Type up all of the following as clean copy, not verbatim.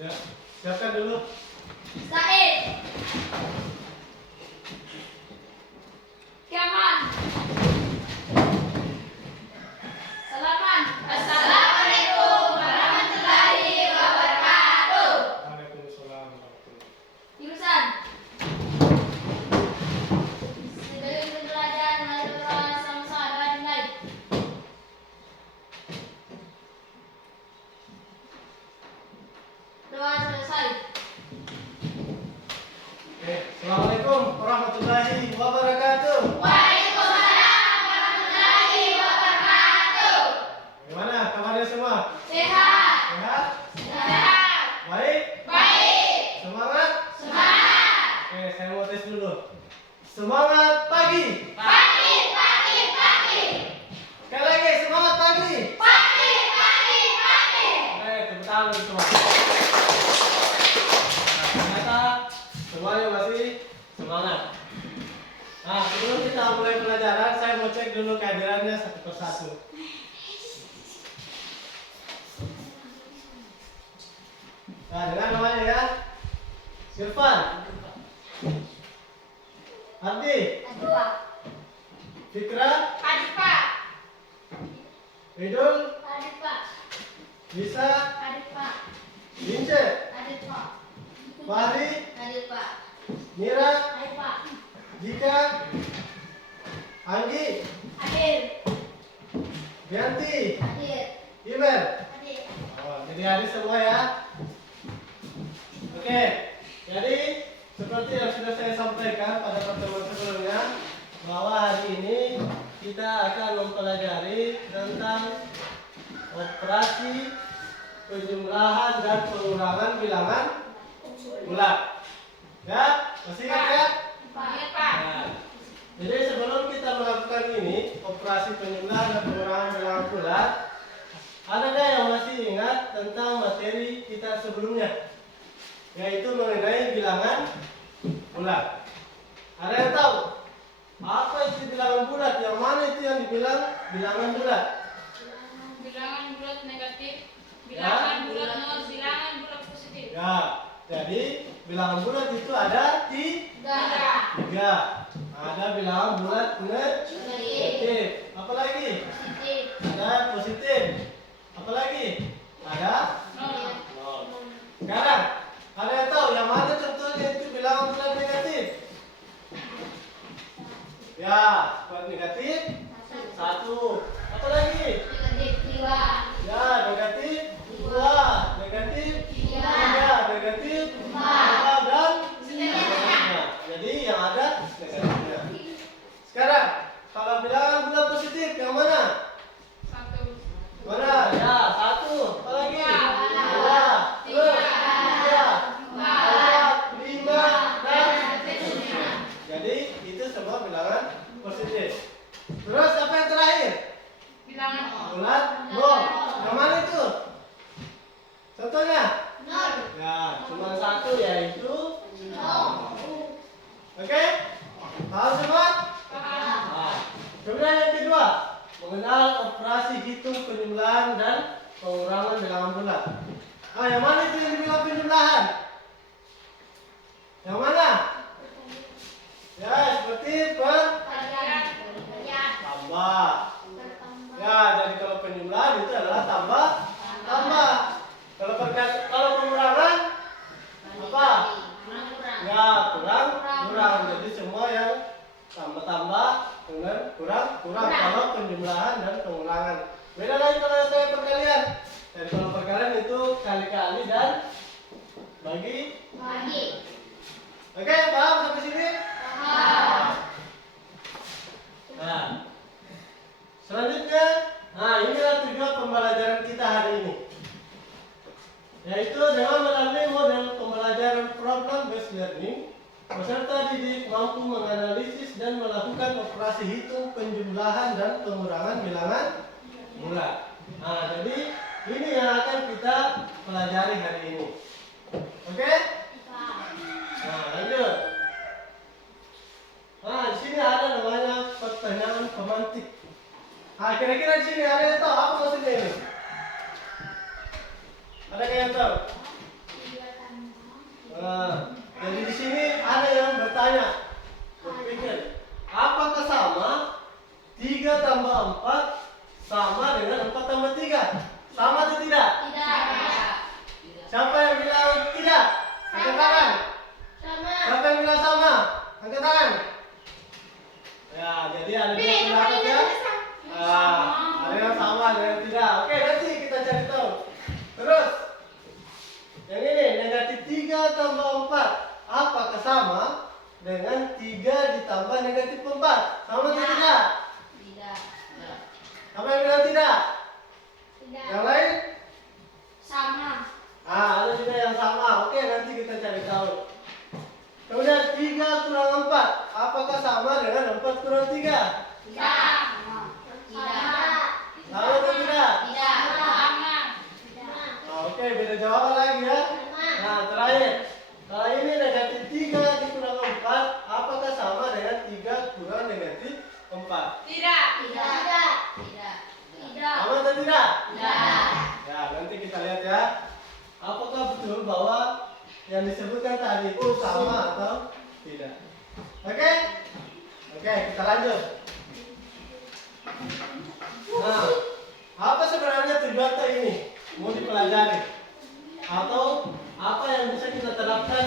Ya, siapkan dulu. Said. Kiaman. Salaman. Assalamualaikum warahmatullahi wabarakatuh. Waalaikumsalam warahmatullahi. Jurusan. Sebagai pembelajaran mengajar sama-sama dengan nilai. Doa selesai. Oke, assalamualaikum warahmatullahi wabarakatuh. Waalaikumsalam warahmatullahi wabarakatuh. Bagaimana kabarnya semua? Sehat. Sehat? Sehat. Baik? Baik. Semangat? Semangat. Oke, saya mau tes dulu. Semangat pagi. Pagi, pagi, pagi. Sekali lagi, semangat pagi. Pagi, pagi, pagi. Oke, tepuk tangan untuk semua. Nah, ternyata semuanya masih semangat. Nah, sebelum kita mulai pelajaran, saya mau cek dulu kehadirannya satu persatu. Nah, dengan namanya ya. Sirfan, Ardi, Aduh, Pak. Fikra, Aduh, Pak. Ridul, Aduh, Pak. Lisa, Aduh, Pak. Lince, Aduh, Pak. Fahri, Aduh, Pak. Mira, Aduh, Pak. Jika, Anggi, Hadir. Bianti, Hadir. Iwer. Hadir. Oh, jadi hari semua ya. Oke, jadi seperti yang sudah saya sampaikan pada pertemuan sebelumnya, bahwa hari ini kita akan mempelajari tentang operasi penjumlahan dan pengurangan bilangan bulat. Ya, masih ingat ya? Ingat, Pak. Nah, jadi sebelum kita melakukan ini, operasi penjumlahan dan pengurangan bilangan bulat, ada nggak yang masih ingat tentang materi kita sebelumnya? Yaitu mengenai bilangan bulat. Ada yang tahu? Apa itu bilangan bulat? Yang mana itu yang dibilang bilangan bulat? Bilangan bulat negatif. Bilangan bulat nol. Bilangan bulat positif. Ya, jadi bilangan bulat itu ada tiga. Ada bilangan bulat negatif. Apa lagi? Positif. Ada positif. Apa lagi? Ada Nol. nol. Sekarang, ada yang tahu yang mana contohnya itu bilangan bulat negatif? Ya, bulat negatif satu. Apa lagi? Negatif 2. Ya, negatif dua, negatif tiga, negatif empat dan seterusnya. Jadi yang ada negatifnya. Sekarang, kalau bilangan bulat positif yang mana? 1. Mana? Ya, satu. Apa lagi? Dua, tiga, empat, lima, dan seterusnya. Jadi itu semua bilangan positif. Terus apa yang terakhir? Bilangan Bulat nol. Yang mana itu? Contohnya? nol. Ya, cuma satu yaitu Nol. oke? Paham semua? Nah, kemudian yang kedua, mengenal operasi hitung penjumlahan dan pengurangan bilangan bulat. Ah, yang mana itu yang dibilang penjumlahan? Yang mana? Ya, seperti tambah. Ya, jadi kalau penjumlahan itu adalah tambah. Kalau pengurangan apa? Ya, kurang. Jadi semua yang tambah dengan kurang. Kalau penjumlahan dan pengurangan. Beda lagi kalau saya perkalian. Jadi kalau perkalian itu kali-kali dan bagi. Oke, paham sampai sini? Nah, selanjutnya, inilah tujuan pembelajaran kita hari ini, yaitu dengan melalui model pembelajaran problem based learning, peserta didik mampu menganalisis dan melakukan operasi hitung penjumlahan dan pengurangan bilangan bulat. Nah, jadi ini yang akan kita pelajari hari ini. Oke? Nah, lanjut. Nah, di sini ada namanya pertanyaan pemantik. Nah, kira-kira di sini ada yang tahu apa maksudnya ini? Ada yang tahu? Nah, jadi di sini ada yang bertanya, berpikir, apakah sama 3 tambah 4 sama dengan 4 tambah 3? Sama atau tidak? Siapa yang bilang tidak? Angkat tangan. Siapa yang bilang sama? Angkat tangan. Ya, jadi ada dua pendapat ya. Ada yang sama, ada yang tidak. Oke, nanti kita cari tahu. Terus, yang ini negatif 3 tambah 4. Apakah sama dengan 3 ditambah negatif 4? Sama atau tidak? Siapa yang bilang tidak? Yang lain? Ada juga yang sama. Oke, nanti kita cari tahu. Kemudian 3 kurang 4. Apakah sama dengan 4 kurang 3? Sama atau tidak? Oke, beda jawaban lagi ya. Nah, terakhir. Kalau ini negatif 3 dikurang 4, apakah sama dengan 3 kurang negatif 4? Sama atau tidak? Ya, nanti kita lihat ya. Apakah betul bahwa yang disebutkan tadi itu sama atau tidak? Oke? Oke, kita lanjut. Nah, apa sebenarnya tujuan ini? Mau dipelajari? Atau apa yang bisa kita terapkan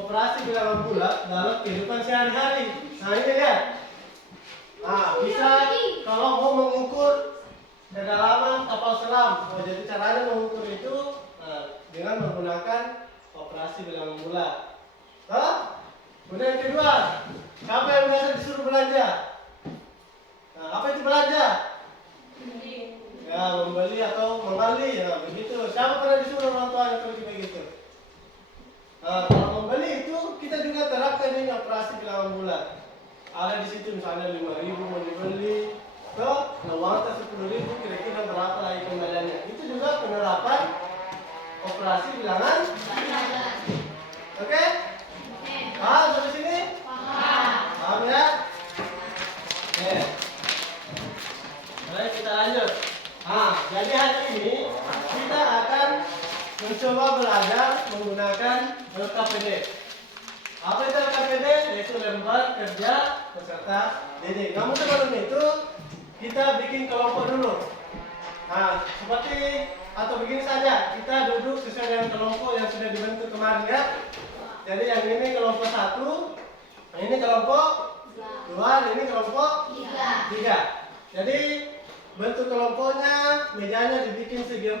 operasi bilangan bulat dalam kehidupan sehari-hari? Nah, ini lihat. Nah, bisa kalau mau mengukur kedalaman kapal selam. Jadi caranya mengukur itu dengan menggunakan operasi bilangan bulat. Kemudian yang kedua, siapa yang biasa disuruh belanja? Nah, apa itu belanja? Ya, membeli atau mengali, ya begitu. Siapa pernah disuruh orang tua yang pergi begitu? Nah, kalau membeli itu kita juga terapkan ini operasi bilangan bulat. Ada di situ misalnya 5.000 mau dibeli, uang tas 10.000, kira-kira berapa lagi kembaliannya? Itu juga penerapan operasi bilangan. Oke? Paham sampai sini? Paham ya? Oke. Baik, kita lanjut. Jadi hari ini kita akan mencoba belajar menggunakan LKPD. Apa itu LKPD? Yaitu lembar kerja peserta didik. Namun sebelum itu kita bikin kelompok dulu. Nah, seperti atau begini saja, kita duduk sesuai dengan kelompok yang sudah dibentuk kemarin ya. Jadi yang ini kelompok 1, yang ini kelompok 2, ini kelompok 3. Jadi bentuk kelompoknya, mejanya dibikin segi 4.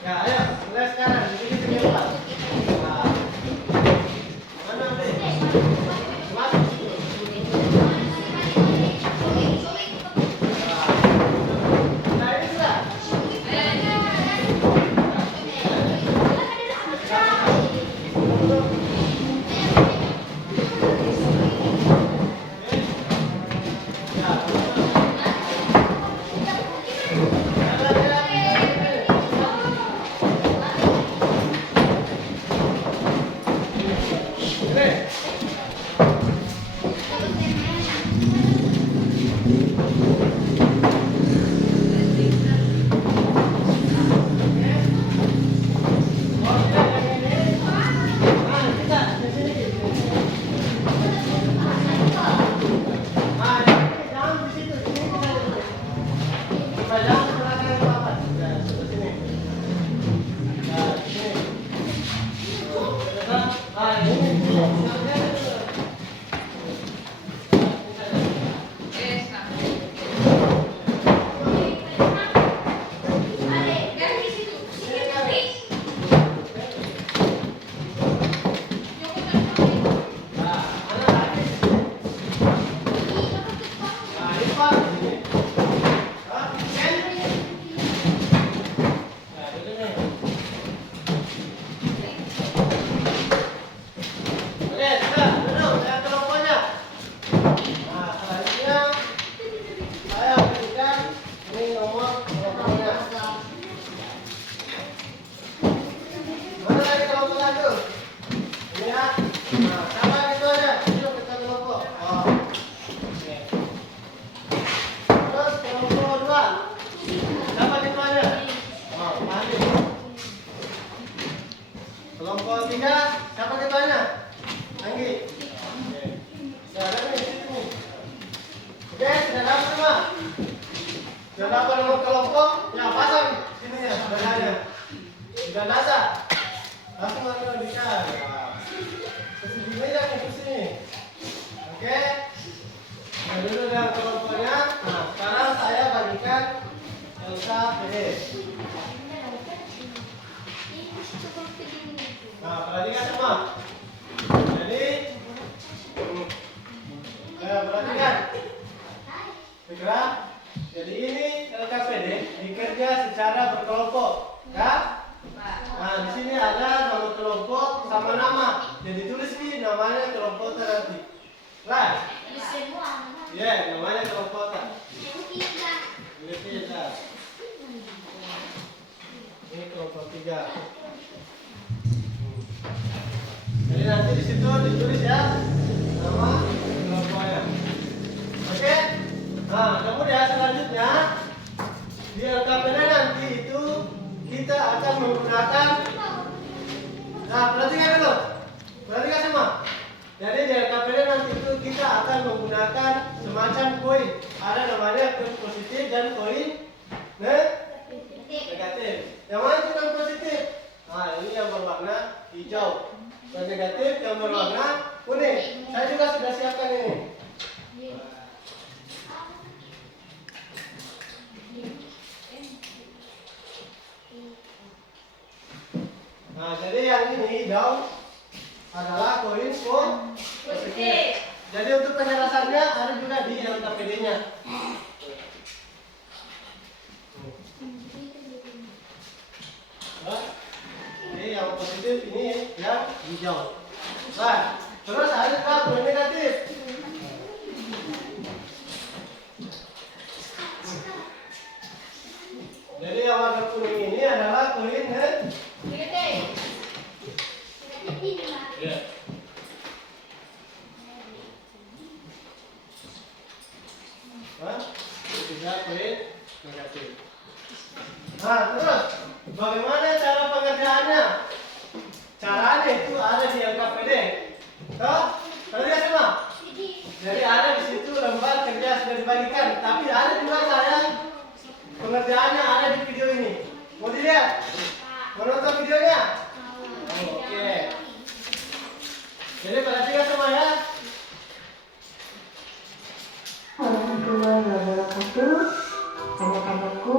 Ya, ayo mulai sekarang dibikin segi 4. Nah, mana deh? Masuk situ. Nah, ini sudah. Siapa nomor kelompok? Ya pasang sini ya sebelahnya. Sudah nasa. Langsung anda bisa. Ya. Kesini aja nih kesini. Oke. Nah, dulu dengan kelompoknya. Nah, sekarang saya bagikan LKPD. Nah, perhatikan semua. Jadi, perhatikan. Bergerak. Jadi ini LKPD dikerja secara berkelompok, ya? Nah, di sini ada nama kelompok sama nama. Jadi tulis nih namanya kelompok nanti. Lah. Ya, namanya kelompok. Ini tiga. Ini kelompok 3. Jadi nanti di situ ditulis ya nama kelompoknya. Oke? Nah, kemudian selanjutnya di LKPD nanti itu kita akan menggunakan. Nah, perhatikan dulu. Perhatikan semua. Jadi di LKPD nanti itu kita akan menggunakan semacam koin. Ada namanya koin positif dan koin negatif. Yang mana itu koin positif? Nah, ini yang berwarna hijau. Koin negatif yang berwarna kuning. Saya juga sudah siapkan ini. Nah, jadi yang ini hijau adalah koin positif. Jadi untuk penjelasannya ada juga di LKPD-nya. Ini yang positif, ini yang hijau. Nah, terus ada juga koin negatif. Jadi yang warna kuning ini adalah koin negatif. Ya. Nah, tiga koin negatif. Nah, terus bagaimana cara pengerjaannya? Caranya itu ada di LKPD. Toh, terlihat semua. Jadi ada di situ lembar kerja sudah dibagikan. Tapi ada juga saya pengerjaannya ada di video ini. Mau dilihat? Menonton videonya? Oke. Jadi perhatikan semua ya. Warahmatullahi wabarakatuh. Anak-anakku,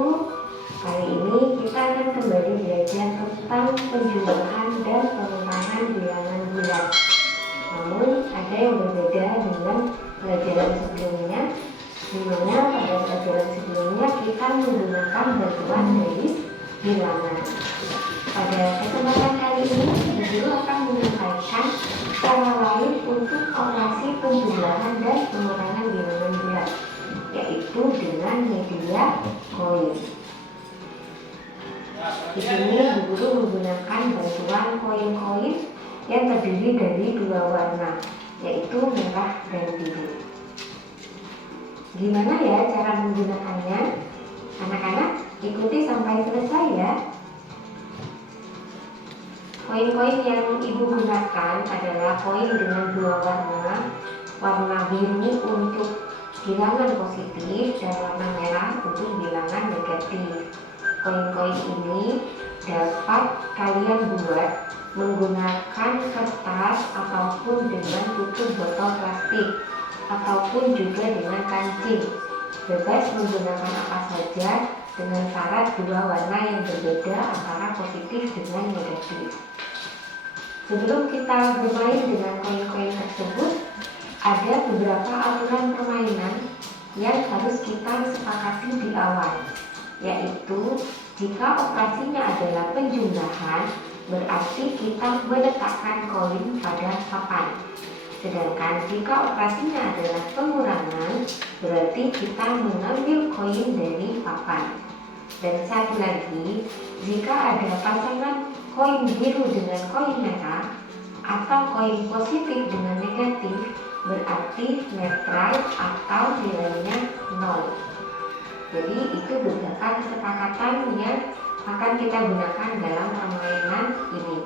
kali ini kita akan kembali belajar tentang penjumlahan dan pengurangan bilangan bulat. Namun ada yang berbeda dengan pelajaran sebelumnya, di mana pada pelajaran sebelumnya kita menggunakan bantuan dari bilangan. Pada kesempatan kali ini, guru akan menyampaikan cara lain untuk operasi penjumlahan dan pengurangan bilangan bulat, yaitu dengan media koin. Di sini guru menggunakan bantuan koin-koin yang terdiri dari 2 warna, yaitu merah dan biru. Gimana ya cara menggunakannya? Anak-anak ikuti sampai selesai ya. Koin-koin yang ibu gunakan adalah koin dengan 2 warna, warna biru untuk bilangan positif dan warna merah untuk bilangan negatif. Koin-koin ini dapat kalian buat menggunakan kertas ataupun dengan tutup botol plastik ataupun juga dengan kancing. Bebas menggunakan apa saja dengan syarat 2 warna yang berbeda antara positif dengan negatif. Sebelum kita bermain dengan koin-koin tersebut, ada beberapa aturan permainan yang harus kita sepakati di awal, yaitu jika operasinya adalah penjumlahan, berarti kita meletakkan koin pada papan. Sedangkan jika operasinya adalah pengurangan, berarti kita mengambil koin dari papan. Dan satu lagi, jika ada pasangan koin biru dengan koin merah atau koin positif dengan negatif, berarti netral atau nilainya 0. Jadi itu beberapa kesepakatan yang akan kita gunakan dalam permainan ini.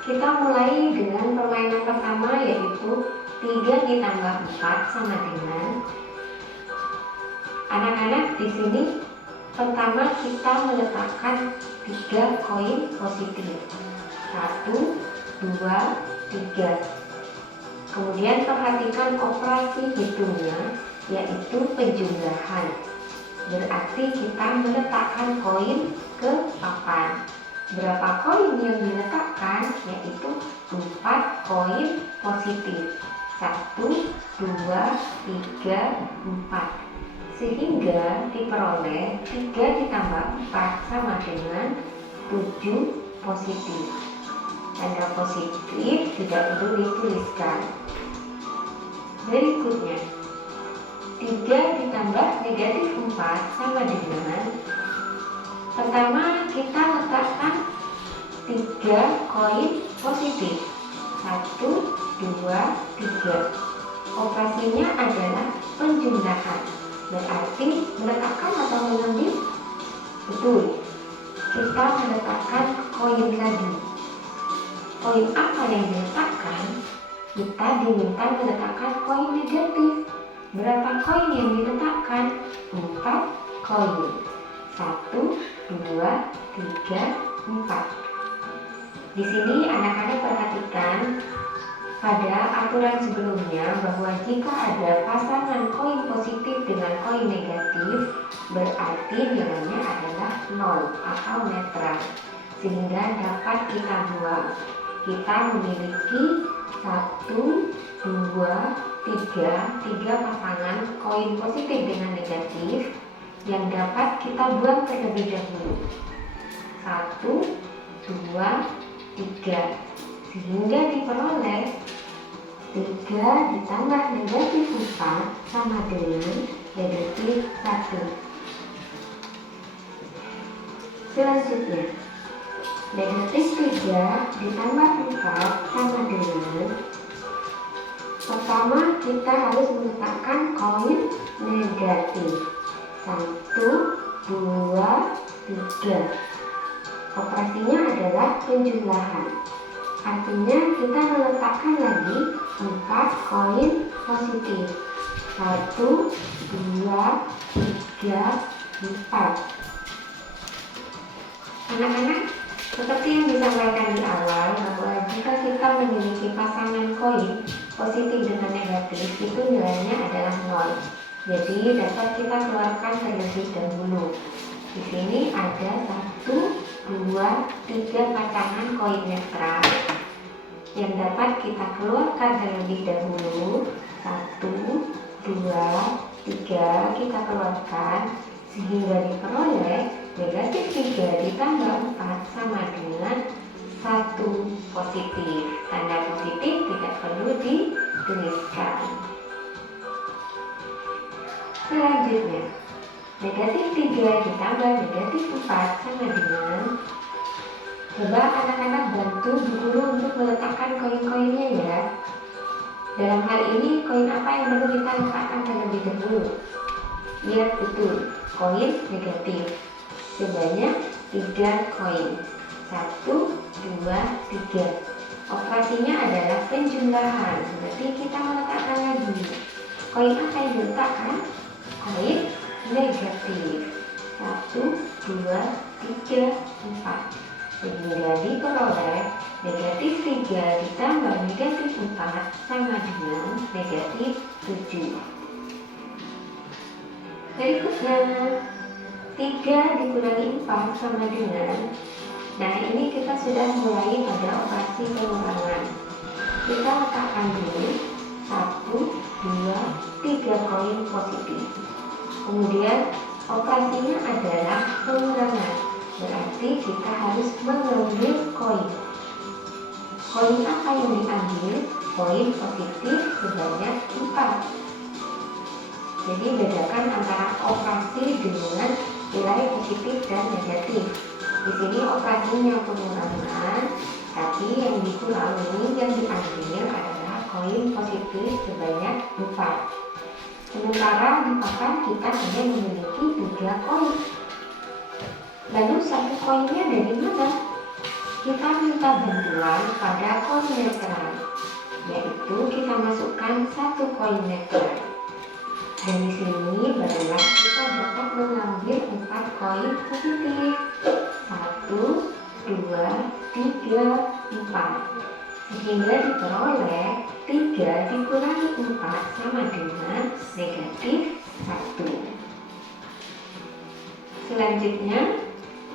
Kita mulai dengan permainan pertama, yaitu 3 ditambah 4 sama dengan Anak-anak, di sini pertama kita meletakkan 3 koin positif. 1, 2, 3. Kemudian perhatikan operasi hitungnya, yaitu penjumlahan. Berarti kita meletakkan koin ke papan. Berapa koin yang diletakkan? Yaitu 4 koin positif. 1, 2, 3, 4. Sehingga diperoleh 3 ditambah 4 sama dengan 7 positif. Tanda positif tidak perlu dituliskan. Berikutnya, 3 ditambah negatif 4 sama dengan, pertama kita letakkan 3 koin positif. 1, 2, 3. Operasinya adalah penjumlahan. Berarti meletakkan atau mengambil? Betul. Kita meletakkan koin lagi. Koin apa yang diletakkan? Kita diminta meletakkan koin negatif. Berapa koin yang diletakkan? 4 koin. 1, 2, 3, 4. Di sini anak-anak perhatikan pada aturan sebelumnya bahwa jika ada pasangan koin positif dengan koin negatif, berarti nilainya adalah 0 atau netral, sehingga dapat kita buang. Kita memiliki 1, 2, 3 pasangan koin positif dengan negatif yang dapat kita buang terlebih dahulu. 1, 2, 3. Sehingga diperoleh 3 ditambah negatif 4 sama dengan negatif 1. Selanjutnya, negatif 3 ditambah 4 sama dengan, pertama kita harus meletakkan koin negatif. 1, 2, 3. Operasinya adalah penjumlahan. Artinya kita meletakkan lagi 4 koin positif. 1, 2, 3, 4. Anak-anak, seperti yang disampaikan di awal, bahwa jika kita memiliki pasangan koin positif dengan negatif, itu nilainya adalah 0. Jadi dapat kita keluarkan terlebih dahulu. Di sini ada 1, 2, 3 pasangan koin netral yang dapat kita keluarkan terlebih dahulu. 1, 2, 3 kita keluarkan, sehingga diperoleh negatif 3 ditambah 4 sama dengan 1 positif. Tanda positif tidak perlu dituliskan. Selanjutnya, negatif 3 ditambah negatif 4 sama dengan, coba anak-anak bantu bu guru untuk meletakkan koin-koinnya ya. Dalam hal ini, koin apa yang perlu kita letakkan terlebih dahulu? Lihat betul, koin negatif. Sebanyak 3 koin. 1, 2, 3. Operasinya adalah penjumlahan. Berarti kita meletakkan lagi. Koin apa yang diletakkan? Koin negatif. 1, 2, 3, 4. Sehingga diperoleh negatif 3 ditambah negatif 4 sama dengan negatif 7. Berikutnya, 3 dikurangi 4 sama dengan, nah ini kita sudah mulai pada operasi pengurangan. Kita letakkan dulu 1, 2, 3 koin positif. Kemudian operasinya adalah pengurangan. Berarti kita harus mengambil koin. Koin apa yang diambil? Koin positif sebanyak 4. Jadi bedakan antara operasi dengan nilai positif dan negatif. Di sini operasinya pengurangan, tapi yang dikurangi, yang diambil adalah koin positif sebanyak 4. Sementara di papan kita hanya memiliki 3 koin. Lalu 1 koinnya dari mana? Kita minta bantuan pada koin netral, yaitu kita masukkan 1 koin netral. Dan di sini barulah kita positif. 1, 2, 3, 4. Sehingga diperoleh 3 dikurangi 4 sama dengan negatif 1. Selanjutnya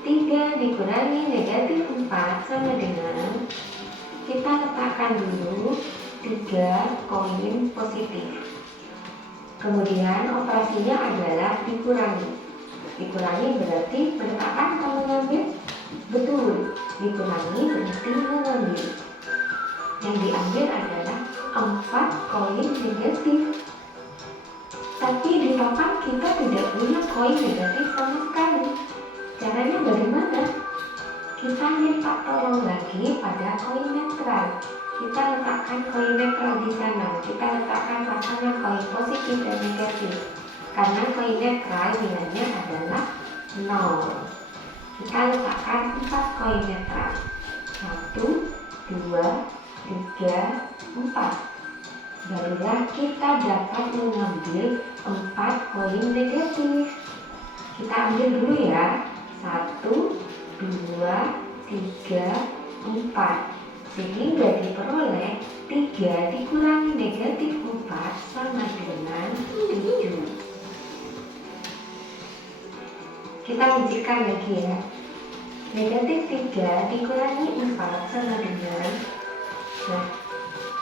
3 dikurangi negatif 4 sama dengan, kita letakkan dulu 3 koin positif. Kemudian operasinya adalah dikurangi. Dikurangi berarti meletakkan atau mengambil? Betul, dikurangi berarti mengambil. Yang diambil adalah 4 koin negatif. Tapi di papan kita tidak punya koin negatif sama sekali. Caranya bagaimana? Kita minta tolong lagi pada koin netral. Kita letakkan koin netral di sana. Kita letakkan pasangan koin positif dan negatif. Karena koin netral nilainya adalah 0. Kita letakkan 4 koin netral. 1, 2, 3, 4. Barulah kita dapat mengambil 4 koin negatif. Kita ambil dulu ya. 1, 2, 3, 4. Sehingga diperoleh 3 dikurangi negatif 4 sama dengan 7. Kita ujikan lagi ya. Negatif 3 dikurangi 4 sama dengan, nah,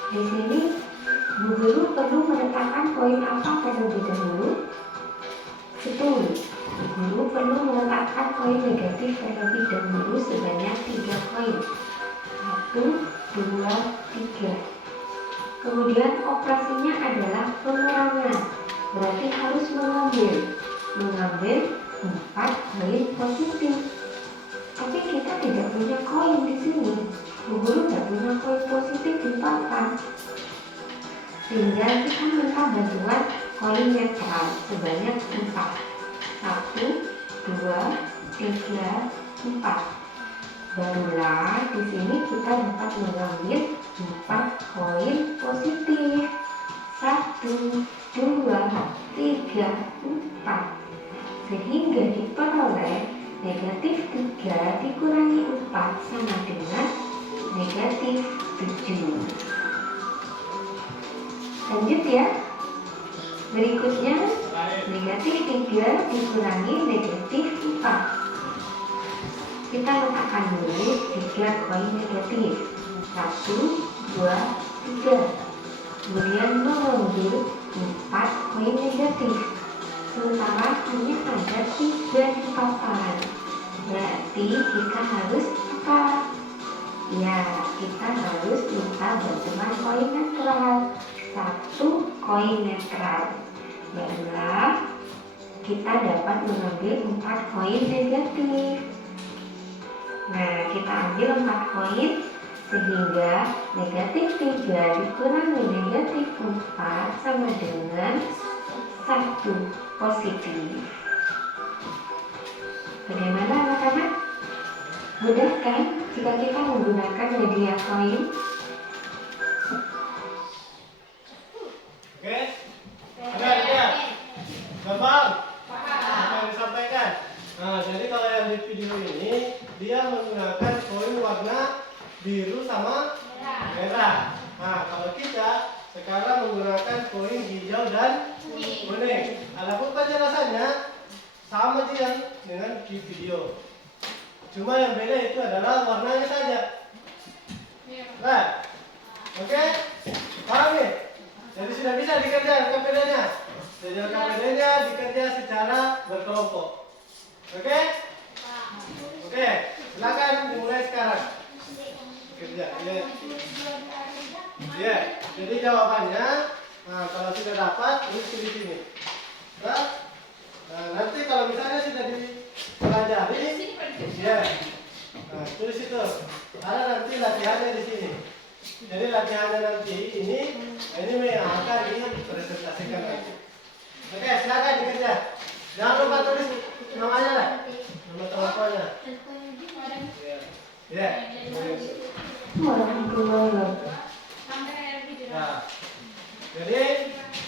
di sini Bu Guru perlu meletakkan koin apa terlebih dahulu? Betul, Bu Guru perlu meletakkan koin negatif terlebih dahulu sebanyak 3 koin. 1, 2, 3. Kemudian operasinya adalah pengurangan. Berarti harus mengambil 4 koin positif. Tapi kita tidak punya koin di sini. Bu Guru tidak punya koin positif di papan. Sehingga kita minta bantuan koin netral sebanyak 4. 1, 2, 3, 4. Barulah di sini kita dapat mengambil 4 koin positif. 1, 2, 3, 4. Sehingga diperoleh negatif 3 dikurangi 4 sama dengan negatif 7. Lanjut ya. Berikutnya negatif 3 dikurangi negatif 4. Kita letakkan dulu 3 koin negatif. 1, 2, 3. Kemudian mengambil 4 koin negatif. Sementara hanya ada 3 di papan. Berarti kita harus apa? Ya, kita harus minta bantuan koin netral. 1 koin netral. Barulah kita dapat mengambil 4 koin negatif. Nah, kita ambil 4 koin sehingga negatif 3 dikurangi negatif 4 sama dengan 1 positif. Bagaimana anak-anak? Mudah kan jika kita menggunakan media koin? Oke? Ada? Gampang? Apa yang disampaikan? Nah, jadi kalau yang di video ini dia menggunakan koin warna biru sama merah. Nah, kalau kita sekarang menggunakan koin hijau dan kuning. Adapun penjelasannya sama aja dengan di video. Cuma yang beda itu adalah warnanya saja. Nah, oke? Paham nih? Jadi sudah bisa dikerja KPD-nya. Jadi KPD-nya dikerja secara berkelompok. Oke? Oke, silakan dimulai sekarang. Kerja. Ya, jadi jawabannya, nah, kalau sudah dapat, tulis di sini. Nah, nanti kalau misalnya sudah dipelajari, ya, nah, tulis itu. Ada nanti latihannya di sini. Jadi latihannya nanti ini yang akan dipresentasikan nanti. Oke, silakan dikerja. Jangan lupa tulis namanya lah, nama teleponnya. Ya. Nah, jadi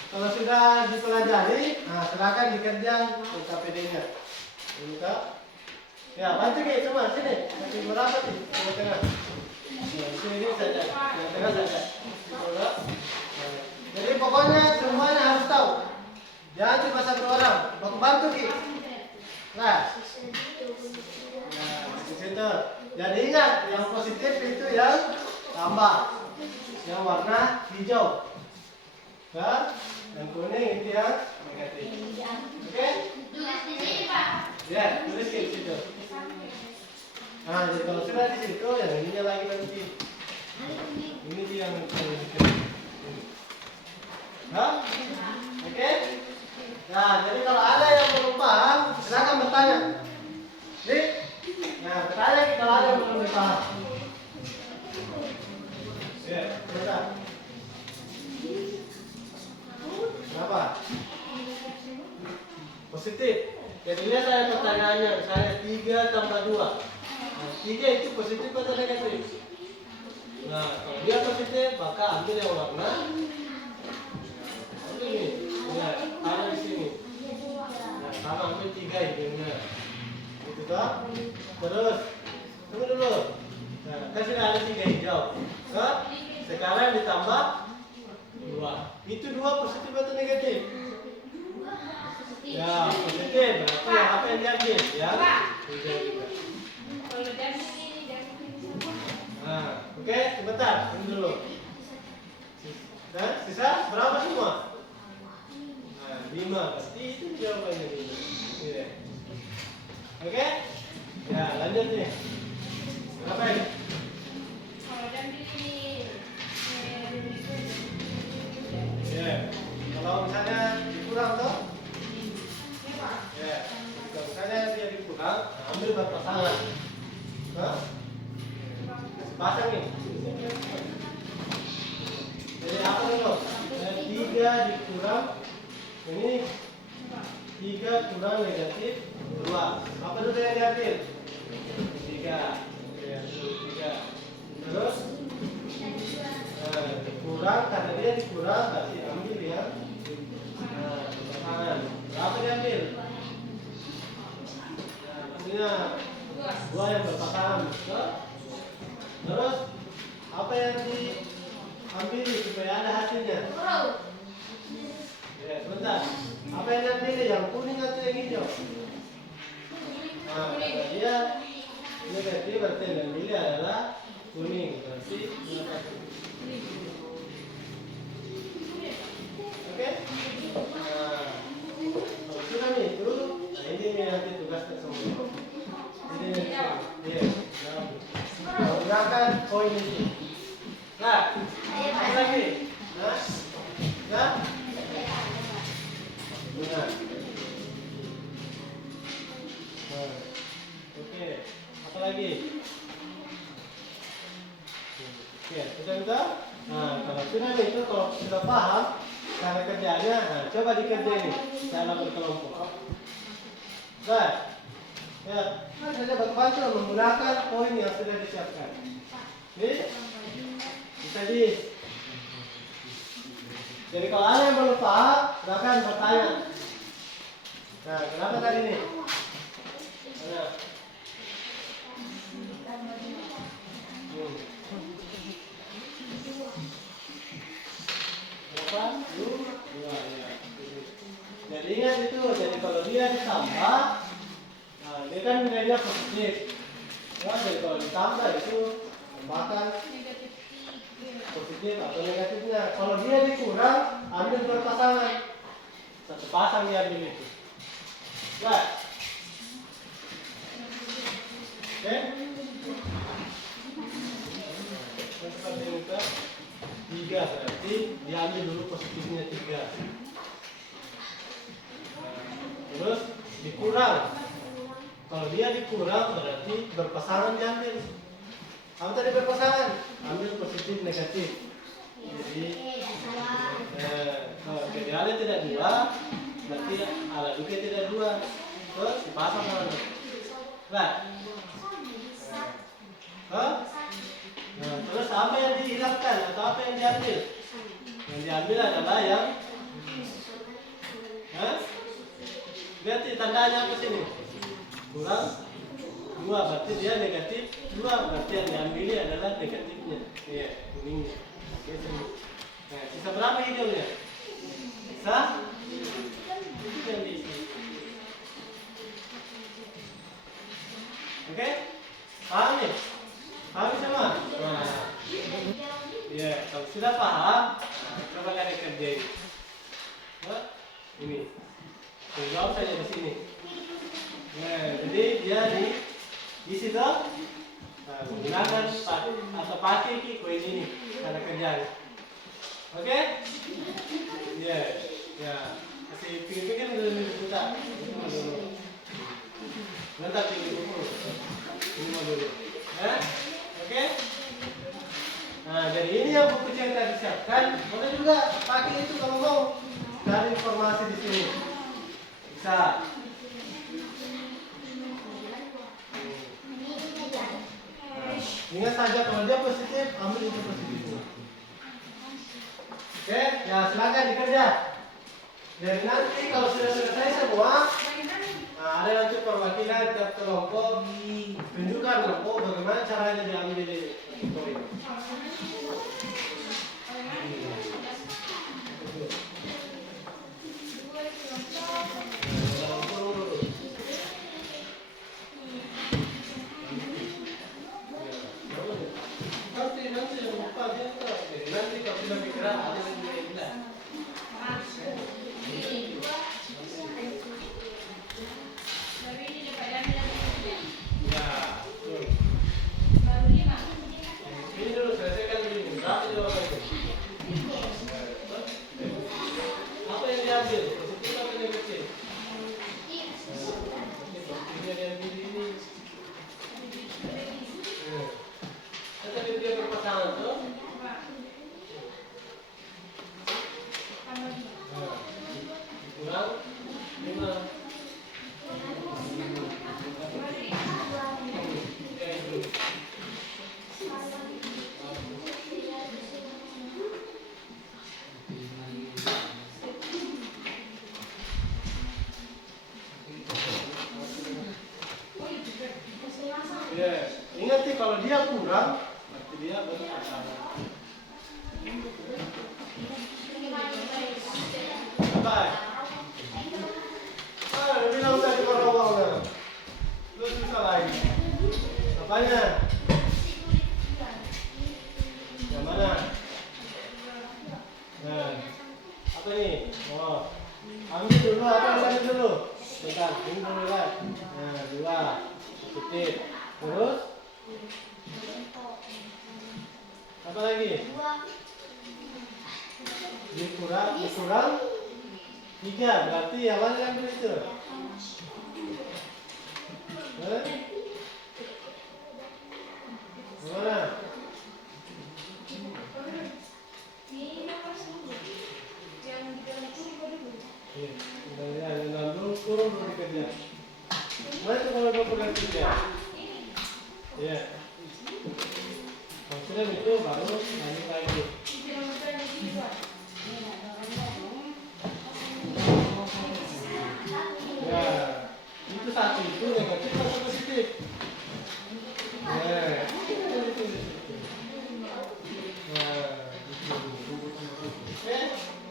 kalau sudah dipelajari, nah silakan dikerja untuk KPD-nya. Buka. Ya, bantu Ki, semua sini. Kasih berapa sih? Tengah-tengah. Nah, sini saja. Yang tengah saja. Nah, jadi pokoknya semuanya harus tahu. Jangan cuma satu orang. Bantu Ki. Nah, di situ. Jadi ingat, yang positif itu yang tambah, yang warna hijau. Nah, yang kuning itu yang negatif. Oke? Tulis di sini, Pak. Ya, tulis di situ. Nah, jadi kalau sudah di situ, yang ininya lagi nanti. Ini dia yang Hah? Oke? Nah, jadi kalau ada yang belum paham, silakan bertanya. Nih, nah bertanya kalau ada yang belum paham. Ya, sudah. Kenapa? Positif. Jadi lihat saya pertanyaannya, misalnya 3 tambah 2. Nah, 3 itu positif atau negatif? Nah, kalau dia positif, maka ambil yang warna. Ambil ini. Ya, taruh di sini. Nah, sama ambil 3 hijaunya. Itu toh. Terus, tunggu dulu. Nah, kan sudah ada 3 hijau. Nah, sekarang ditambah 2. Itu 2 positif atau negatif? Ya, positif. Berarti yang apa yang diambil? Ya, hijau juga. Kalau diambil ini, diambil ini semua. Nah, oke, sebentar, tunggu dulu. Dan sisa berapa semua? Nah, 5. Berarti itu jawabannya 5. Iya. Oke? Ya, lanjut nih. Berapa ini? Kalau diambil ini, Ya. Kalau misalnya dikurang toh? Ya. Kalau misalnya dia dikurang, nah, ambil berpasangan. Hah? Pasang nih. Jadi apa dulu? 3 dikurang ini 3 kurang negatif 2. Apa dulu yang diambil? 3. Ya, 3. Terus dikurang karena dia dikurang berarti ambil ya. Nah, pasangan. Berapa diambil? Nah, maksudnya 2 yang berpasangan. Terus apa yang diambil supaya ada hasilnya? Ya, sebentar. Apa yang diambil? Yang kuning atau yang hijau? Nah, kalau dia negatif berarti yang diambil adalah kuning. Berarti oke? Nah, kalau sudah itu, nah ini nanti tugas semua. Ini ya. Gunakan poin ini. Nah, apa lagi? Nah, nah, benar. Nah, oke. Apa lagi? Oke, sudah. Nah, kalau sudah itu, kalau sudah paham cara kerjanya, nah, coba dikerjain cara berkelompok. Nah, ya, kan saja bantu menggunakan poin yang sudah disiapkan. Nih, bisa jadi kalau ada yang belum paham, silakan bertanya. Nah, kenapa tadi nih? Mana? Berapa? 2 ya. Jadi ingat itu, jadi kalau dia ditambah, nah dia kan nilainya positif. Nah, jadi kalau ditambah itu tambahkan positif atau negatifnya. Kalau dia dikurang, ambil berpasangan. Satu pasang diambil itu. Nah, oke? Seperti itu. 3 berarti diambil dulu positifnya 3. Terus dikurang. Kalau dia dikurang berarti berpasangan diambil. Apa tadi berpasangan? Ambil positif negatif. Jadi jadi ala tidak 2, berarti ala juga tidak 2. Terus dipasang sama. Nah. Nah, terus apa yang dihilangkan atau apa yang diambil? Yang diambil adalah yang lihat tandanya apa sini? Kurang 2 berarti dia negatif 2, berarti yang diambil adalah negatifnya. Iya, kuningnya. Oke, nah, sisa berapa hijaunya? Sisa? Itu yang diisi. Oke? Paham nih? Paham semua? Nah. Ya, kalau sudah paham, coba kalian kerjain. Ini. Jawab saja di sini. Nah, jadi dia di situ menggunakan atau pakai koin ini cara kerjaan. Oke? Ya, ya. Kasih pikir-pikir dulu kita. Bentar pikir dulu. Ini dulu. Ya? Oke? Nah, jadi ini yang buku yang tadi siapkan. Boleh juga pakai itu kalau mau cari informasi di sini. Bisa. Ingat saja kalau dia positif, ambil itu positifnya. Oke, ya silakan dikerja. Jadi nanti kalau sudah selesai semua, nah, ada nanti perwakilan tiap kelompok tunjukkan kelompok bagaimana caranya diambil koin. Nanti kalau sudah bergerak ada yang bilang. Ini dulu selesaikan dulu. Berapa jawabannya? Apa yang diambil? Positif atau negatif? Positifnya diambil ini. Tetapi dia berpasangan tuh. Kurang 5. Ya, ingat nih kalau dia kurang, berarti dia berpasangan. Bye. Bilang tadi orang-orangnya. Lu bisa lagi. Apanya? Yang mana? Nah, apa nih? Oh, ambil dulu apa yang tadi dulu? Bentar, ini dulu kan. Nah, 2 positif. Terus? Apa lagi? Dikurang 3, berarti yang mana yang itu? Mana? Yang turun dikerja. Mana itu kalau 23? Ya. Kalau sudah itu baru lanjut lagi. Ya, itu satu itu negatif atau positif? Ya, itu. Nah, oke,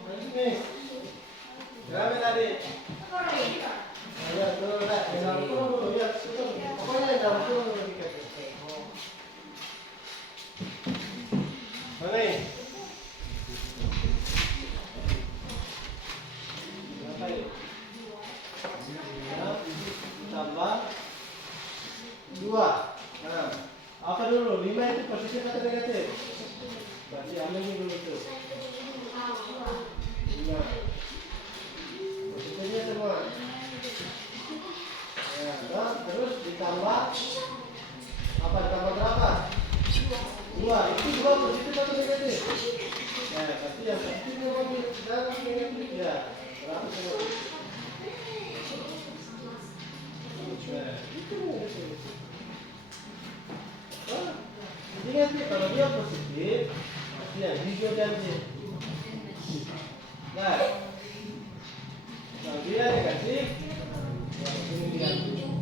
lanjut nih. Berapa tadi? Ya, turun lah. Yang turun dulu, ya. Pokoknya yang turun dulu dikit. Mana ini? Berapa ini? Tambah 2. Nah, apa dulu? 5 itu positif atau negatif? Berarti ambil ini dulu tuh. 5. Positifnya semua. Ya, nah, terus ditambah apa? Ditambah berapa? 2. Itu 2 positif atau negatif? Ya, berarti yang positifnya ambil dan negatif ya. Berapa semua? Ingat nih, kalau dia positif, pasti yang hijau diambil. Nah, kalau dia negatif, ini diambil.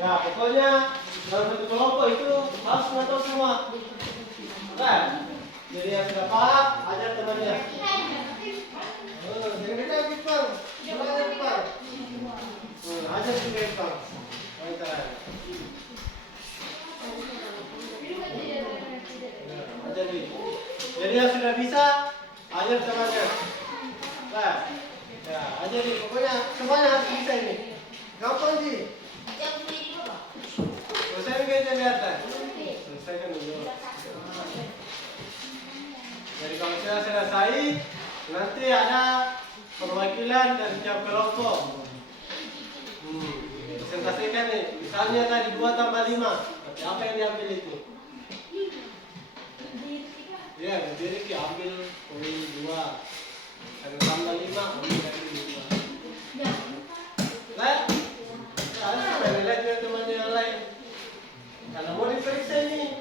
Ya, pokoknya dalam satu kelompok itu harus mengatur semua. Kan? Jadi yang sudah paham, ajar temannya. Jangan dikit Bang. Belajar Bang. Ajar juga Bang. Baiklah. Ajar nih. Jadi yang sudah bisa, ajar temannya. Nah, ya, ajar nih. Pokoknya semuanya harus bisa ini. Gampang sih. Selesai nggak kelihatan? Selesaikan dulu. Jadi kalau sudah selesai, nanti ada perwakilan dari tiap kelompok. Presentasikan nih. Misalnya tadi 2 tambah 5. Tapi apa yang diambil itu? Ya, berdiri ambil poin 2. Karena tambah 5, ambil dari 5. Lah, harus lihat juga temannya yang lain. Kalau mau diperiksa ini,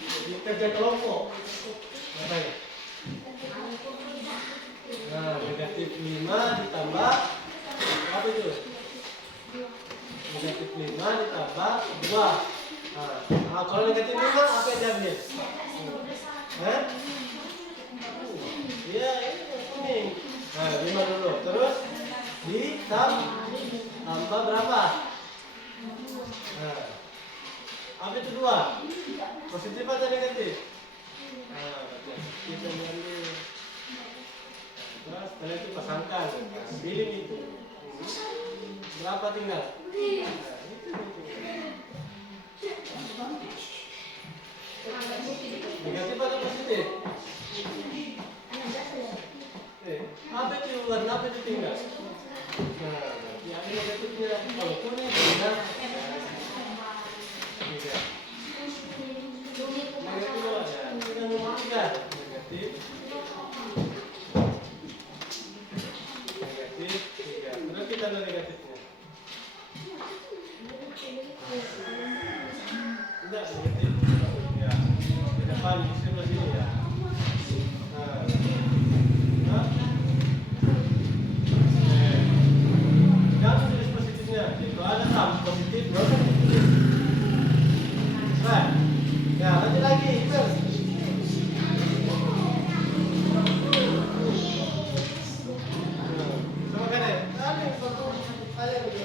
jadi kerja kelompok. Baik. Nah, negatif 5 ditambah apa itu? Negatif 5 ditambah 2. Nah, kalau negatif 5 apa yang diambil? Hah? Iya, ini. Nah, 5 dulu. Terus ditambah berapa? Nah, apa itu 2? Positif atau negatif? Nah, kita ambil. Nah, setelah itu pasangkan. Pilih itu. Berapa tinggal? Nah, itu. Negatif atau positif? Apa itu warna, apa itu tinggal? Nah, yang ini negatifnya. Kalau kuning tinggal. Negatif dua ya. Tinggal nomor 3. Negatif 3. Terus kita ada negatifnya. Tidak, negatif. Ya. Di depan di sebelah sini ya. Nah. Jangan tulis positifnya. Itu ada tambah positif, berapa positif? Nah. Ya, lanjut lagi. Terus. Sama kan ya? Kalian dulu.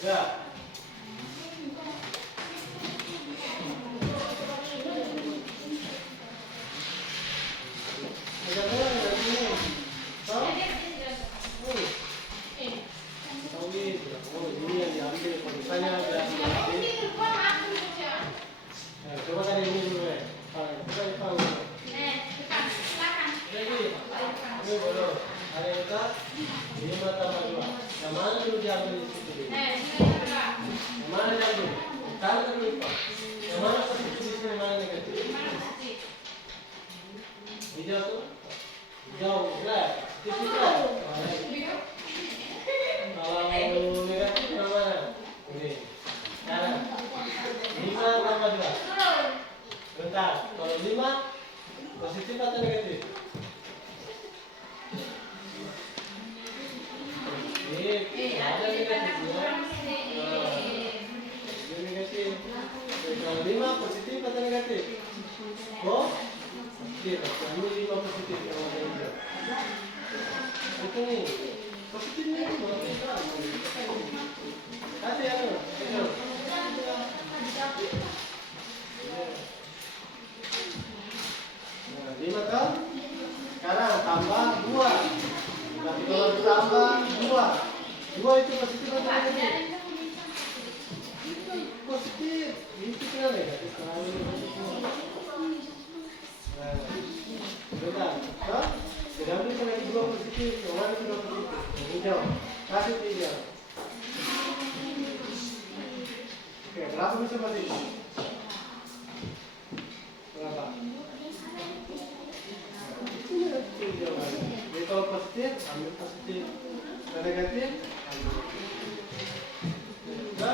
Ya. Coba tadi ini dulu ya. Coba tahu. Ini dulu. Ada kita 5 tambah 2. Yang mana dulu diambil di situ? Yang mana diambil? Taruh dulu Pak. Yang mana positif di sini, mana negatif? Hijau tuh? Hijau, black. Itu black. Kalau negatif yang mana? Ini. Kanan. 5 tambah 2. Bentar. Kalau 5 positif atau negatif? Ada negatifnya. Negatif. Kalau 5 positif atau negatif? Positif. Ini 5 positif yang ada hijau. Itu nih. Positifnya itu kasih ya tuh. Nah, 5 kan? Sekarang tambah 2. Tapi kalau ditambah 2 itu positif atau negatif? Positif. Itu kan negatif. Nah, bentar. Sudah ambil lagi 2 positif. Yang mana itu 2 positif? Yang hijau. Kasih hijau. Oke, berapa Ambil seperti itu. Berapa? Jadi kalau positif, ambil positif. Kalau negatif, ambil juga.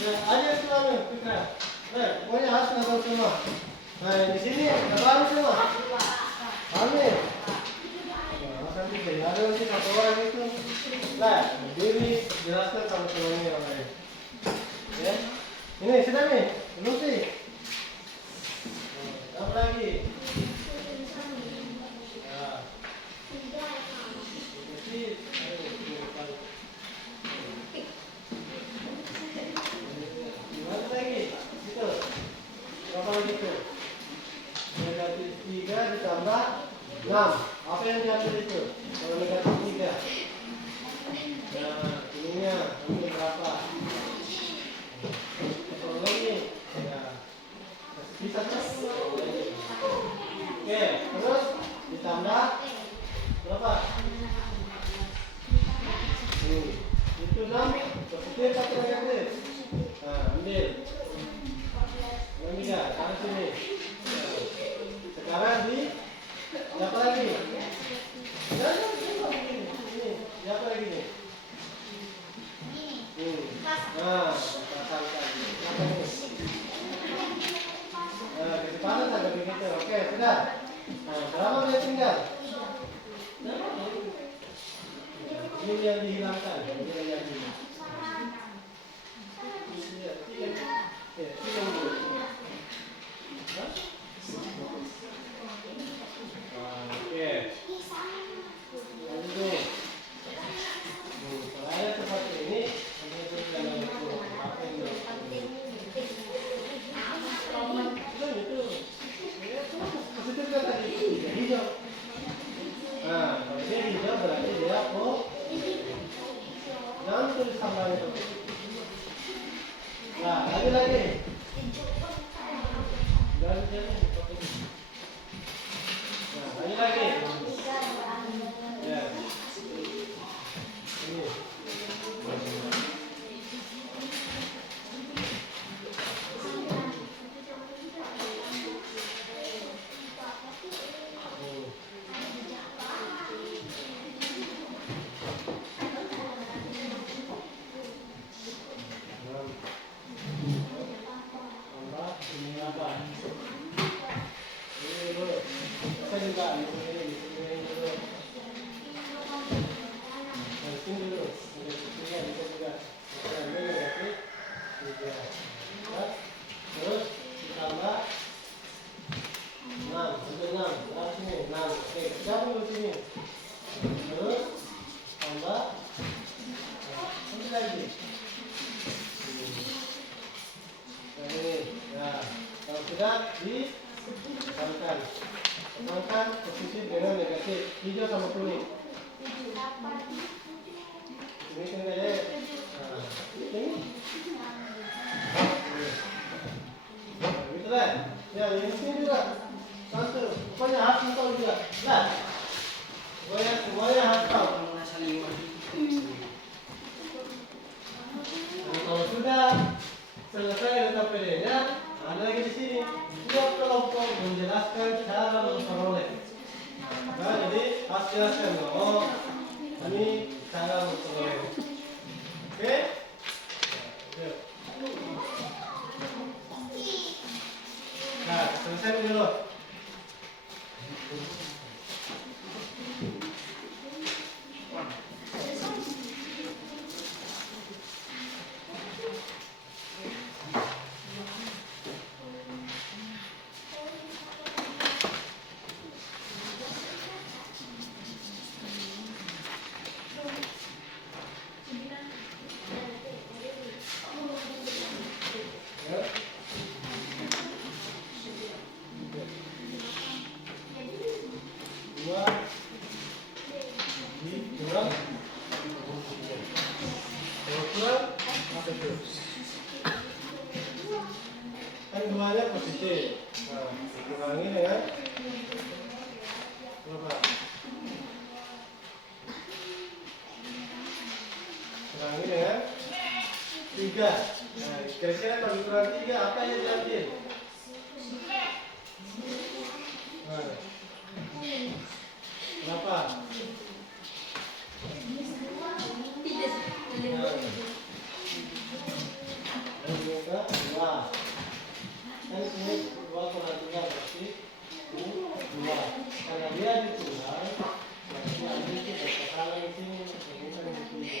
Ya, ayo semua, Fitra. Pokoknya harus nonton semua. Nah, di sini ada semua. Amin. Nah, nanti ada nanti satu orang itu. Nah, diri jelaskan sama temannya yang lain. Ya, ini sudah nih, Lucy. Apa lagi? Ya. Lucy. Berapa lagi itu? Negatif 3 ditambah 6. Apa yang diambil itu? Kalau negatif 3. Nah, ininya ambil berapa? Kalau lagi, ya, bisa kan? Oke, terus ditambah berapa? Itu 6. Positif atau negatif? Nah, ambil. Tiga, taruh sini. Sekarang di apa lagi? Ini, apa lagi nih? Nah, pasangkan. Apa ini? Kecepatan agak begitu. Oke, sudah. Nah, berapa dia tinggal? Ini yang dihilangkan. Ini yang dihilangkan. Nah, lagi. Nah, lagi. Ya. Ini. Terus ditambah 6, sampai 6, taruh sini 6. Oke, gabung di sini. Terus tambah ini lagi. Nah, ini. Nah, kalau sudah disamakan. Samakan positif dengan negatif, hijau sama kuning. Ini kan aja. Nah, ini. Gitu lah. Ya, ini sini juga. Satu. Pokoknya harus tahu juga. Nah. Semuanya harus tahu. Nah, kalau sudah selesai letak PD-nya, ada lagi di sini. Setiap kelompok menjelaskan cara memperoleh. Nah, jadi harus jelaskan. Oh, ini cara memperoleh. Oke? Nah, selesai dulu. dua kurang kurang apa itu? Kan duanya positif. Nah, dikurangi dengan berapa? Kurangi dengan 3. Nah, kira-kira kalau dikurangi 3 apa yang diambil? Nah, berapa? Dua. Kan sini 2 kurang 3 berarti 2. Karena dia dikurang, berarti ambil kita salah di sini, bukan di sini.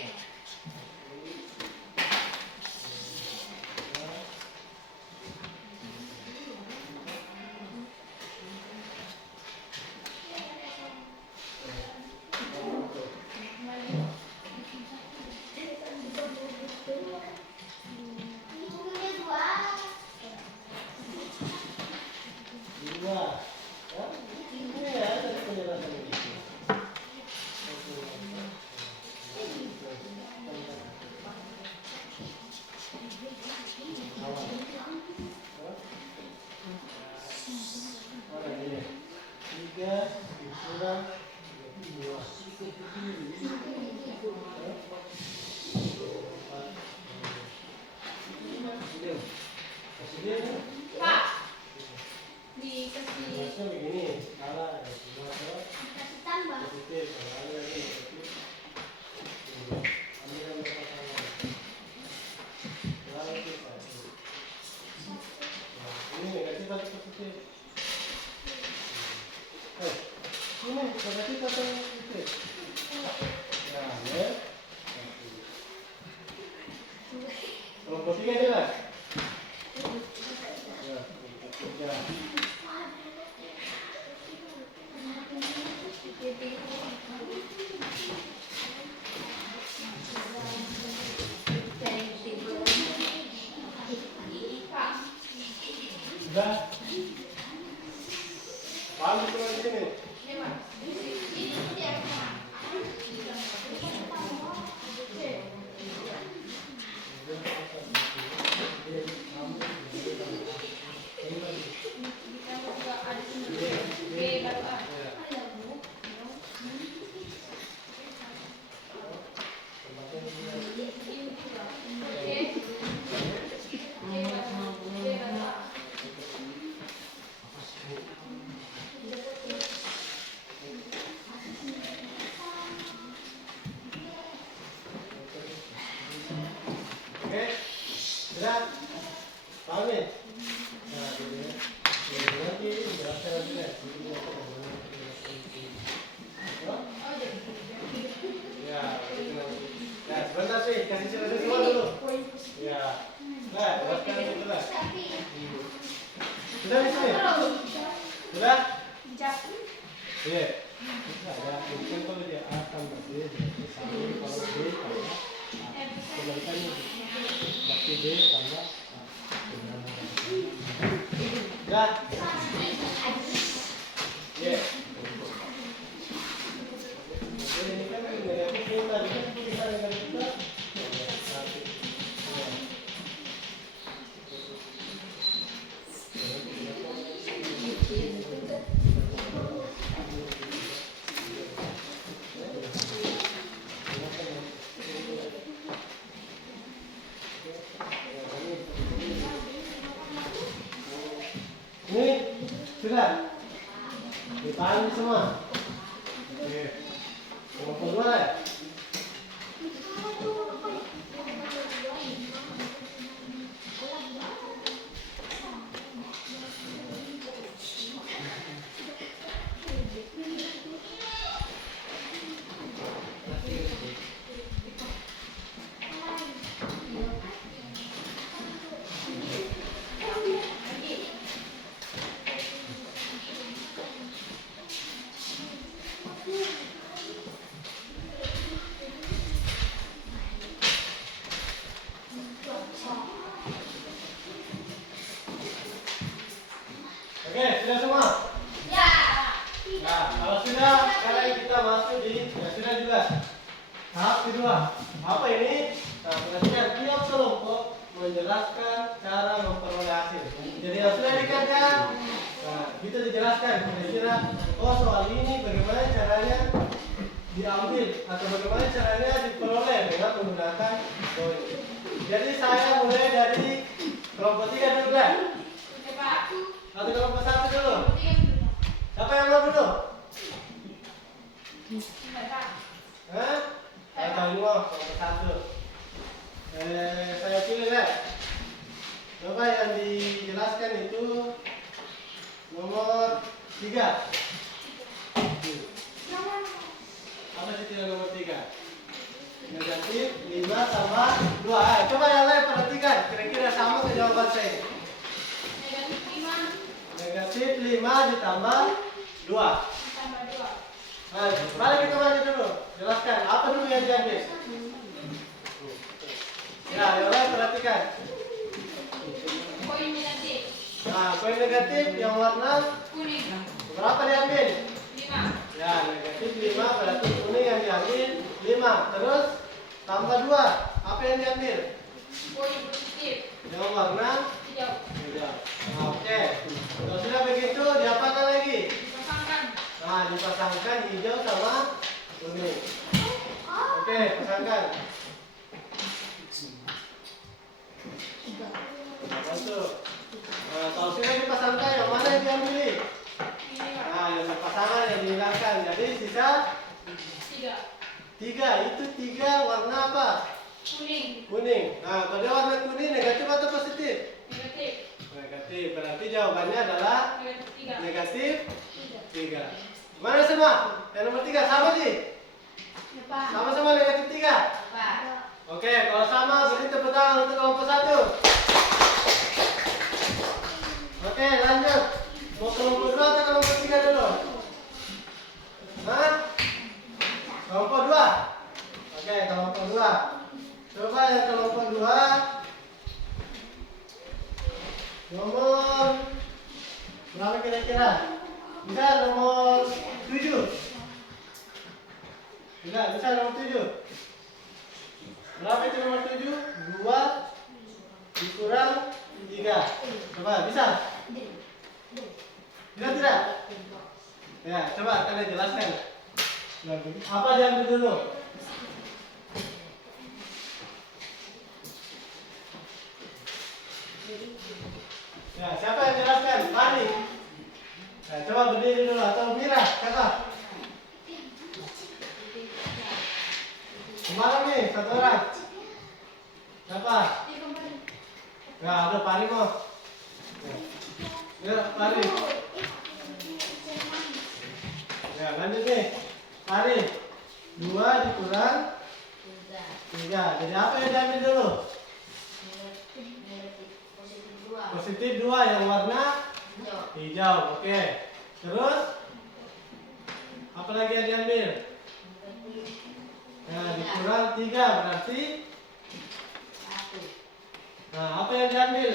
Pak, dikasih begini, salah, tambah. positif, ambil lagi, ambil yang berapa sama, salah itu satu. Nah, ini negatif atau positif? Ini negatif atau positif? Nah, ya. Kelompok 3 dia lah. Ya, kelompok 3. Sudah? Paham itu di sini? Oke, sudah? Paham nih? Nah, ini nanti jelaskan lagi deh. Ya, ya, sebentar sih, kasih jelaskan semua dulu. Ya, nah, jelaskan dulu lah. Sudah di sini? Sudah? Iya. Ada mungkin kalau dia A tambah B, berarti sama kalau B tambah A. Kebalikannya, berarti B tambah A. Ya. Iya. Ini kan negatif ini tadi kan kita negatif kita. Ini sudah dipahami semua. Oke, kelompok 2 ya. kalau sudah, sekarang kita masuk di, ya sudah juga. Tahap kedua. Apa ini? Nah, perhatikan tiap kelompok menjelaskan cara memperoleh hasil. Jadi yang sudah dikerjakan, nah, kita dijelaskan kira-kira, oh soal ini bagaimana caranya diambil atau bagaimana caranya diperoleh dengan menggunakan koin. Jadi saya mulai dari kelompok 3 dulu lah. Atau kelompok 1 dulu. Siapa yang mau dulu? Hah? Saya tahu ini mau kelompok 1. Saya pilih lah. Coba yang dijelaskan itu nomor 3. Apa sih tidak nomor 3? Negatif 5 tambah 2. Coba yang lain perhatikan. Kira-kira sama ke jawaban saya. Negatif 5 ditambah 2. Nah, balik kita maju dulu. Jelaskan. Apa dulu yang diambil? Ya, yang lain perhatikan. Koin negatif. Nah, koin negatif yang warna Kuning. berapa diambil? 5. Ya, negatif 5 berarti kuning yang diambil 5. Terus tambah 2. Apa yang diambil? Koin positif. Yang warna Hijau. hijau. Nah, oke. Kalau sudah begitu, diapakan lagi? Dipasangkan. Nah, dipasangkan hijau sama kuning. Oke, pasangkan. Bantu. Nah, kalau sudah dipasangkan, yang mana yang diambil? Ini Pak. Nah, yang berpasangan yang dihilangkan. Jadi sisa 3. 3. Itu 3 warna apa? Kuning. Kuning. Nah, pada warna kuning negatif atau positif? Negatif. Negatif. Berarti jawabannya adalah Negatif 3. negatif 3. Mana semua? Yang nomor 3 sama sih? Sama-sama negatif 3. Oke, kalau sama beri tepuk tangan untuk kelompok 1. Oke, lanjut. Mau kelompok 2 atau kelompok 3 dulu? Hah? Kelompok 2. Oke, kelompok 2. Coba yang kelompok 2. Nomor berapa kira-kira? Bisa nomor 7. Bisa nomor 7. Berapa itu nomor 7? 2 dikurang 3. Coba bisa? Bisa tidak? Ya, coba kalian jelaskan. Apa diambil dulu? Ya, siapa yang jelaskan? Fani. Nah, coba berdiri dulu atau Mira, siapa? Kemana nih? Satu orang. Siapa? Ya, ada Fani mau. Ya, Fani. Ya, lanjut nih. Fani. 2 dikurang 3. Jadi apa yang diambil dulu? Positif 2 yang warna hijau. Oke. Terus apa lagi yang diambil? Nah, dikurang 3 berarti. Nah, apa yang diambil?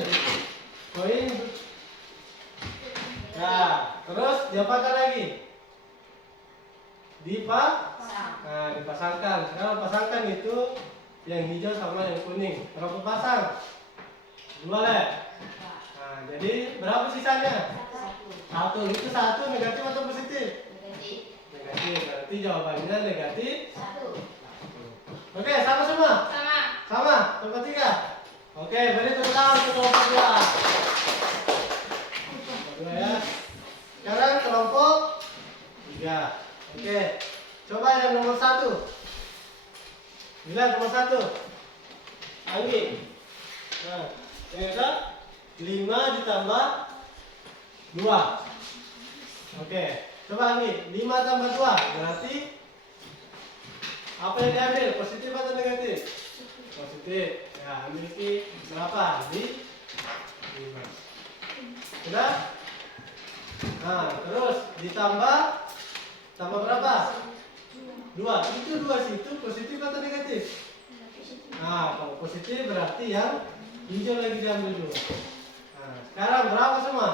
Koin. Nah, terus diapakan lagi? Nah, dipasangkan. Sekarang pasangkan itu yang hijau sama yang kuning. Berapa pasang? 2 lah. Nah, jadi berapa sisanya? 1. Itu 1 negatif atau positif? Negatif. Berarti jawabannya negatif 1. Oke, sama semua? Sama. Sama? Kelompok 3? Oke, beri tepuk tangan untuk kelompok 2. Kelompok 2 ya. Sekarang kelompok 3. Oke. Coba yang nomor 1. Bilang nomor 1. Anggi. Nah, ternyata 5 ditambah 2. Oke. Coba Anggi. 5 tambah 2. Berarti apa yang diambil? Positif atau negatif? Positif. Ya, memiliki berapa? Di 5. Sudah? Nah, terus ditambah berapa? 2. Itu 2 situ positif atau negatif? Nah, kalau positif berarti yang hijau lagi diambil dulu. Nah, sekarang berapa semua?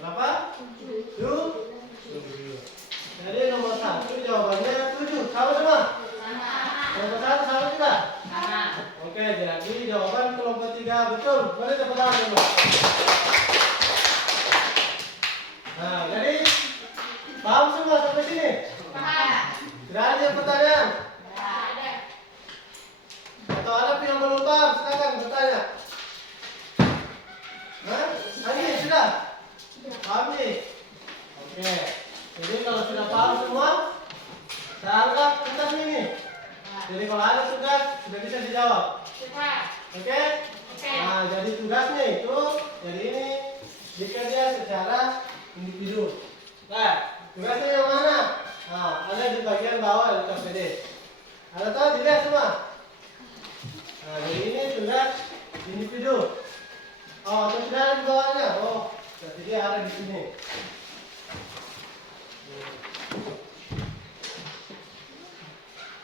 Berapa? 7. Jadi nomor 1 jawabannya 7. Sama semua? Nomor 1 sama juga? Oke, jadi jawaban kelompok 3 betul. Boleh tepuk tangan dulu. Nah, jadi paham semua sampai sini? Tidak ada yang pertanyaan? Atau ada yang belum paham? Silakan bertanya. Hah? Andi, sudah? Paham nih? Oke. Jadi kalau sudah paham semua, saya anggap tugas ini. Jadi kalau ada tugas, sudah bisa dijawab. Oke? Nah, jadi tugasnya itu, jadi ini dikerja secara individu. Nah, tugasnya yang mana? Nah, ada di bagian bawah di KPD. Ada tahu dilihat semua? Nah, jadi ini tugas individu. Oh, atau sudah ada di bawahnya? Oh, jadi dia ada di sini.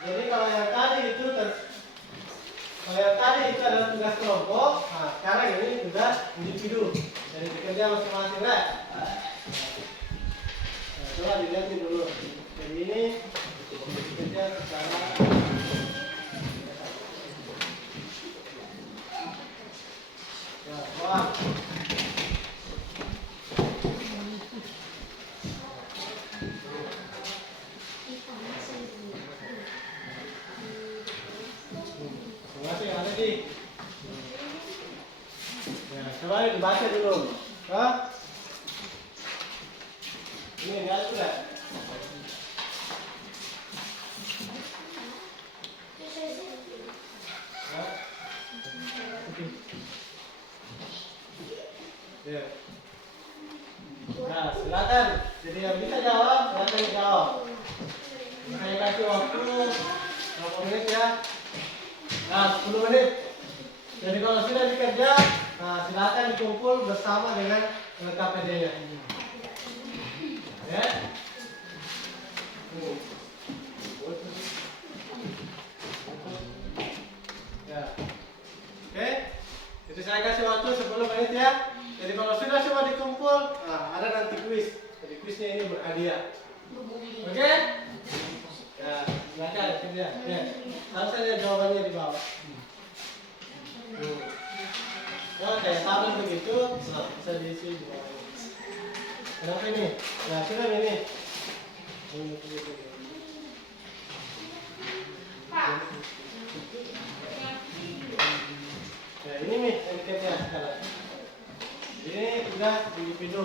Jadi kalau yang tadi itu adalah tugas kelompok. Nah, sekarang ini tugas individu. Jadi bekerja masing-masing, right? Nah, coba dilihatin dulu. Jadi ini bekerja secara ya, wah. Masih ada di. Ya, coba dibaca dulu. Hah? Ini enggak sudah. Ya. Nah, silakan. Jadi yang bisa jawab, silakan jawab. Saya kasih waktu berapa menit ya? Nah, 10 menit. Jadi kalau sudah dikerja, nah silakan dikumpul bersama dengan KPD-nya. Ya. Ya. Oke. Jadi saya kasih waktu 10 menit ya. Jadi kalau sudah semua dikumpul, nah, ada nanti kuis. Jadi kuisnya ini berhadiah. Oke? Ya, silakan kerja. Ya. Harus ada jawabannya di bawah. Kalau kayak tabel begitu, nah, bisa diisi di bawah. Kenapa ini? Nah, sudah ini. Nah, ini nih yang kerja sekarang. Ini tugas individu.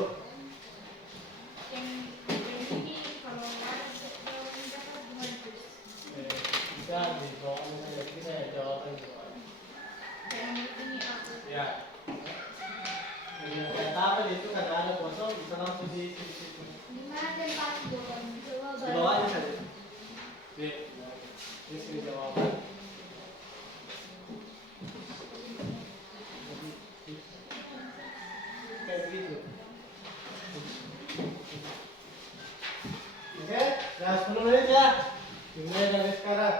Bisa dijawab, bisa jawaban jawab. Ya. Jadi kayak tabel itu kada ada kosong, bisa langsung di situ. Di bawahnya saja. Ini sini jawaban. Kayak begitu. Oke, nah 10 menit ya. Dimulai dari sekarang.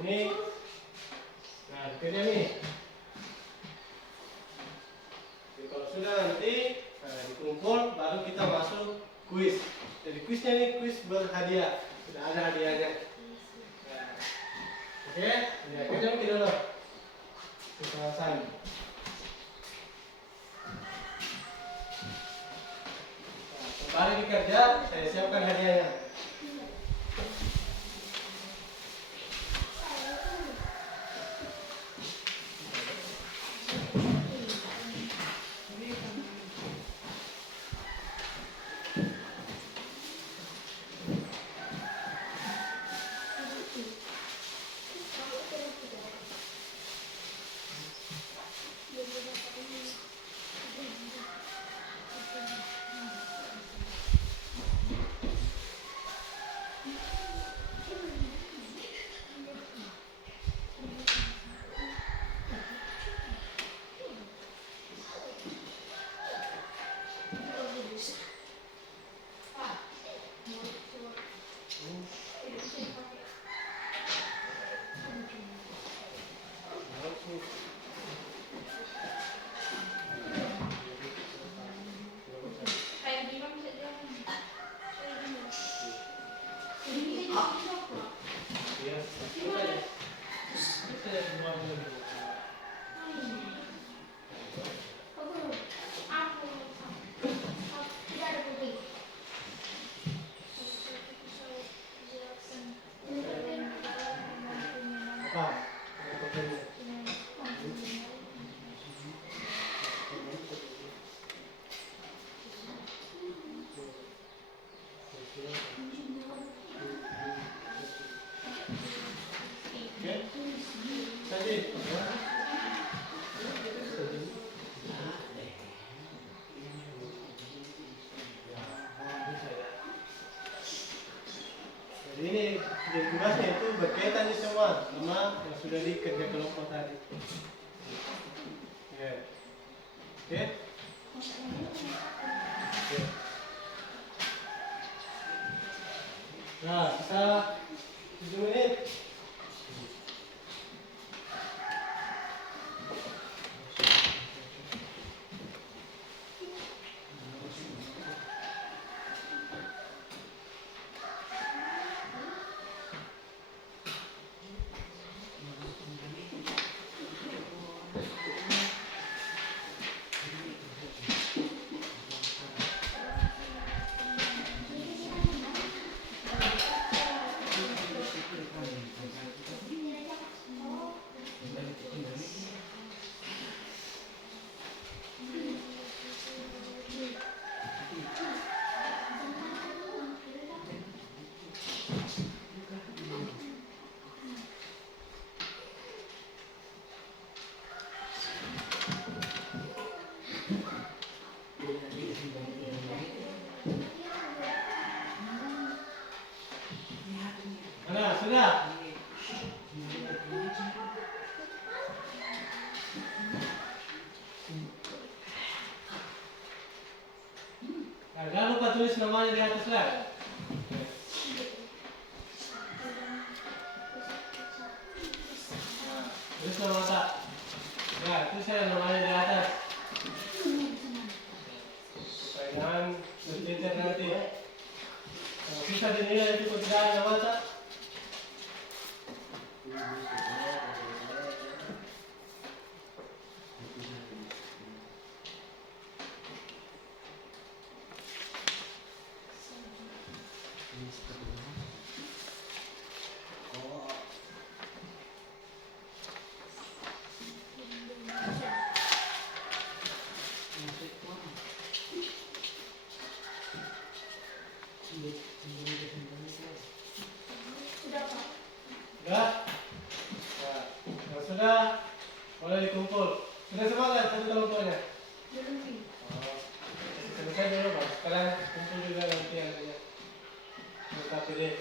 Ini, nah kerja nih. Jadi kalau sudah nanti dikumpul, baru kita masuk kuis. Jadi kuisnya ini kuis berhadiah, sudah ada hadiahnya. Nah, oke, ya kerja kita dulu. Kita selesai. Kembali bekerja, saya siapkan hadiahnya. Ini tugasnya itu berkaitan nih semua sama yang sudah dikerja kelompok tadi. Oke. Oke. Oke. Nah, kita 7 menit. Mana sudah? Nah, jangan lupa tulis namanya di atas lah. Tulis nama tak. Ya, tulis saya namanya di atas. Jangan bertindak nanti. Kalau bisa dinilai itu pekerjaan nama tak. Sudah? Nah, kalau sudah, boleh dikumpul. Sudah semua kan satu kelompoknya? Oh, selesai dulu Bang. Sekarang kumpul juga nanti yang lainnya. Lengkapi deh.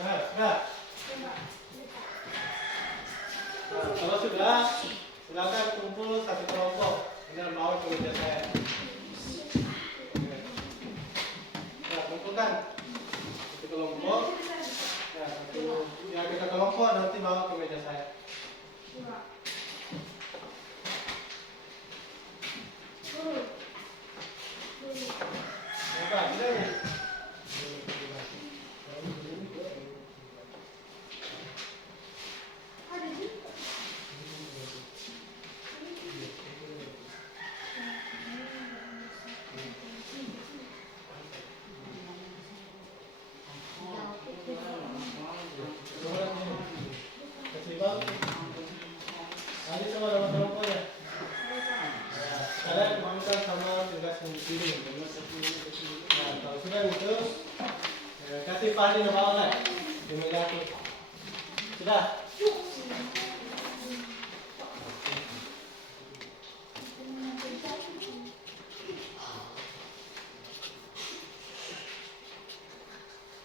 Sudah. Nah, kalau sudah, silakan kumpul satu kelompok dengan bawa ke meja saya. Nah, kumpulkan satu kelompok. Nah, satu yang kita kelompok nanti bawa ke meja saya. Apa? Sudah nih. Kasih bang. Nanti sama nama kelompoknya. Kalian kumpulkan sama tugas yang di sini. Nah, kalau sudah itu, kasih Fahri nama online. Email aku. Sudah.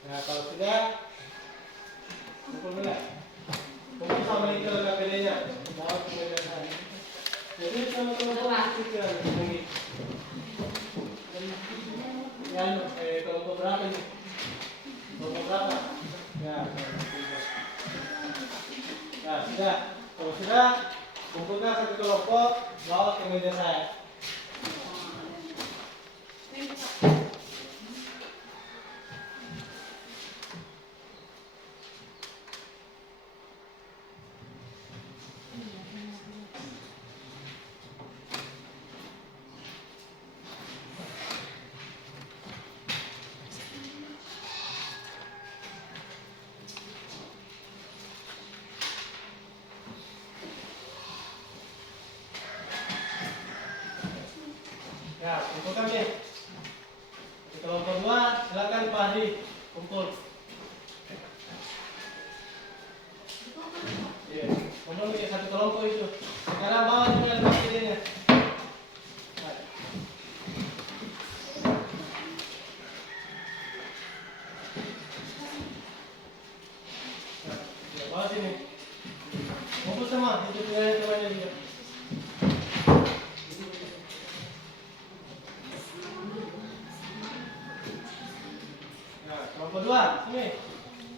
Nah, kalau sudah, kumpul dulu. Kumpul sama itu KPD-nya. Bawa ke meja saya. Jadi sama kelompok itu yang tinggi. Yang kelompok berapa nih? Kelompok berapa? Ya, nah, sudah. Kalau sudah, kumpulkan satu kelompok, bawa ke meja saya. Ya, kumpulkan nih. Di kelompok 2, silakan Pak Hadi kumpul. Iya, kumpul di satu kelompok itu. Sekarang bawa juga lima CD-nya. Bawa sini. Kumpul semua, itu temannya juga. Nah, kelompok 2, sini.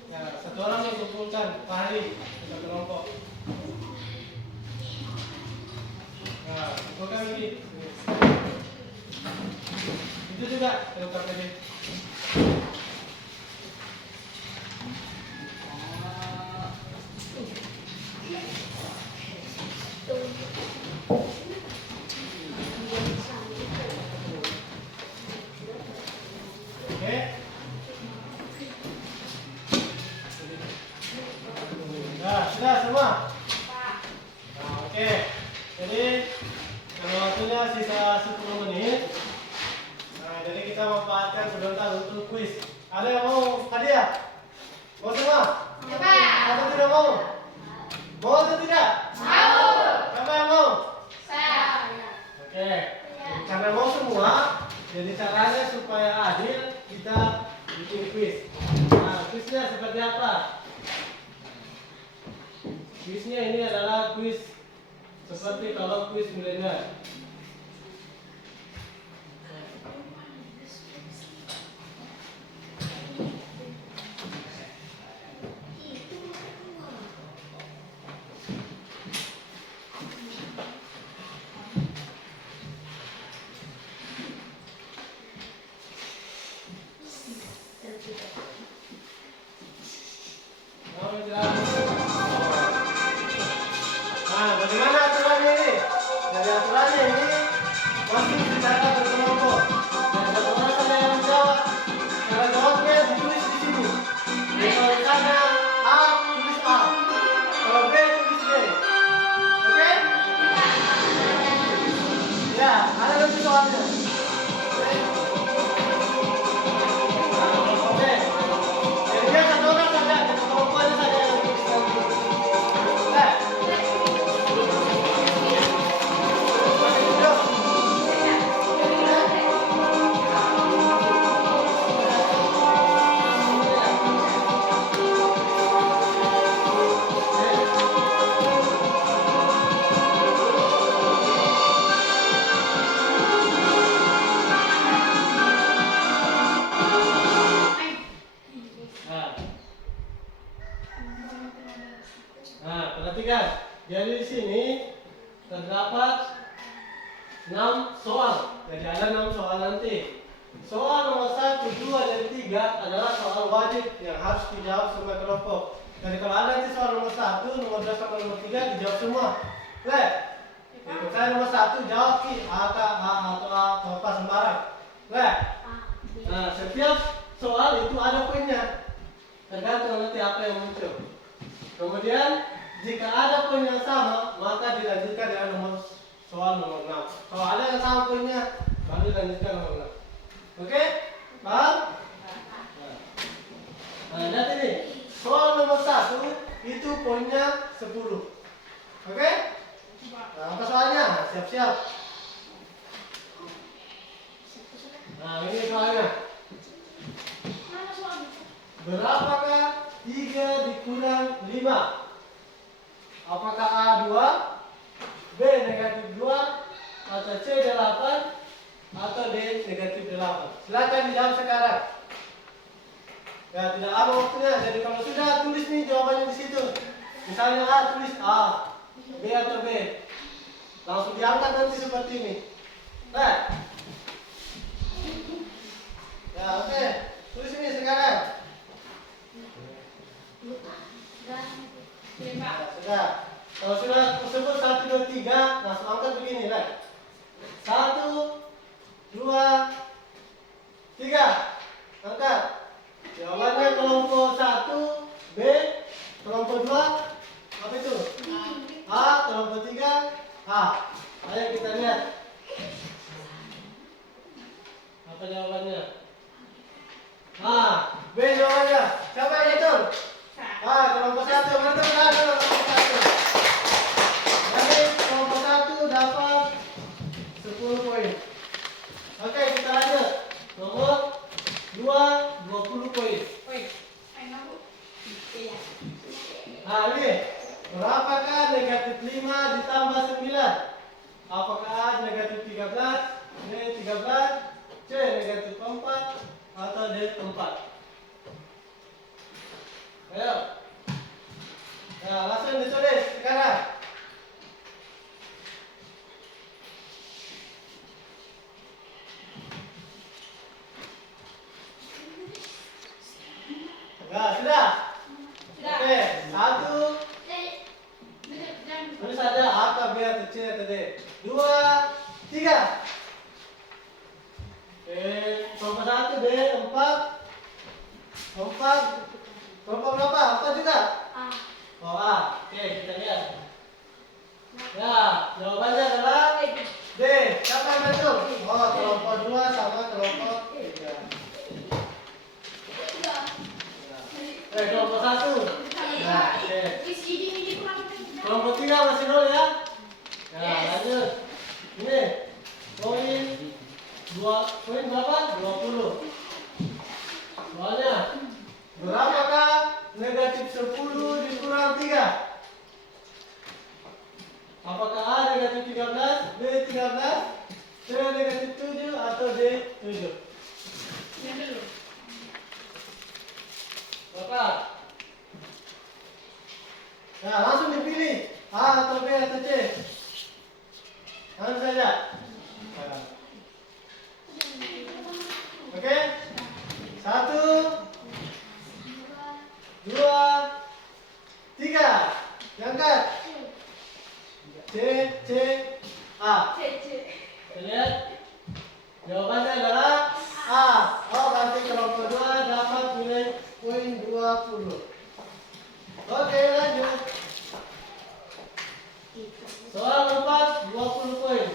Ya, satu orang yang kumpulkan, Pak Hari, satu kelompok. Nah, kumpulkan lagi. Itu juga, kelompok tadi. Oke. Nah, sudah semua. Nah, oke. Jadi kalau waktunya sisa 10 menit. Nah, jadi kita memanfaatkan sebentar untuk kuis. Ada yang mau hadiah? Mau semua? Atau tidak mau? Mau atau tidak? Siapa yang mau? Oke. Karena mau semua, jadi caranya supaya adil kita bikin kuis. Nah, kuisnya seperti apa? Kuisnya ini adalah kuis seperti kalau kuis milenial. Nah, bagaimana aturannya ini? Dari aturannya ini masih bicara berkelompok. Dan satu orang saja yang menjawab. Cara jawabnya ditulis di sini. Jadi kalau ditanya A, tulis A. Kalau B, tulis B. Oke? Ya, ada lagi soalnya. Oke. Jadi dia satu orang saja, jadi kelompoknya saja yang tulis nanti. Oke. Nah, perhatikan. Jadi di sini terdapat 6 soal. Jadi ada 6 soal nanti. Soal nomor 1, 2, dan 3 adalah soal wajib yang harus dijawab semua kelompok. Jadi kalau ada nanti soal nomor 1, nomor 2, sampai nomor 3 dijawab semua. Baik. Itu saya nomor 1 jawab Ki, A, K, A, atau A, atau apa sembarang. Baik. Nah, setiap soal itu ada poinnya. Tergantung nanti apa yang muncul. Kemudian jika ada poin yang sama, maka dilanjutkan dengan nomor soal nomor 6. Kalau ada yang sama poinnya, baru dilanjutkan nomor 6. Oke? Paham? Nah, lihat ini. Soal nomor 1 itu poinnya 10. Oke? Nah, apa soalnya? Siap-siap. Nah, ini soalnya. Berapakah 3 dikurang 5? Apakah A 2, B negatif 2, atau C 8, atau D negatif 8? Silakan dijawab sekarang. Ya, tidak lama waktunya. Jadi kalau sudah tulis nih jawabannya di situ. Misalnya A, tulis A, B atau B. Langsung diangkat nanti seperti ini. Baik. Ya, oke. Tulis ini sekarang. Nah, sudah. Kalau sudah tersebut 1, 2, 3, langsung angkat begini, right? 1, 2, 3. Angkat. Jawabannya kelompok 1, B, kelompok 2, apa itu? A, kelompok 3, A. Ayo kita lihat. Apa jawabannya? B jawabannya. Siapa yang betul? Kelompok 1. Betul kan? Kelompok 1. Jadi kelompok 1 dapat 10 poin. Oke, kita lanjut. Nomor 2, 20 poin. Ini berapakah negatif 5 ditambah 9? Apakah A negatif 13, B 13, C negatif 4, atau D 4? Ayo. Nah, langsung ditulis sekarang. Nah, sudah? Oke, 1. Tulis saja A, B, atau C, atau D. 2, 3. Kelompok 1 D 4. 4. Kelompok berapa? 4 juga? Oh, A. Oke, kita lihat. Ya, jawabannya adalah D. Siapa yang betul? Oh, kelompok 2 sama kelompok 3. Kelompok 1. Nah, oke. Kelompok 3 masih 0 ya? Nah, lanjut. Ini poin 2, poin berapa? 20. Soalnya berapakah negatif 10 dikurang 3? Apakah A negatif 13, B 13, C negatif 7, atau D 7? Bapak. Nah, langsung dipilih A atau B atau C. Langsung saja. Nah. Oke. 1, 2, 3. Diangkat. C, A. Kita lihat. Jawabannya adalah A. Oh, berarti kelompok 2 dapat nilai poin 20. Oke, lanjut. Soal 4, 20 poin.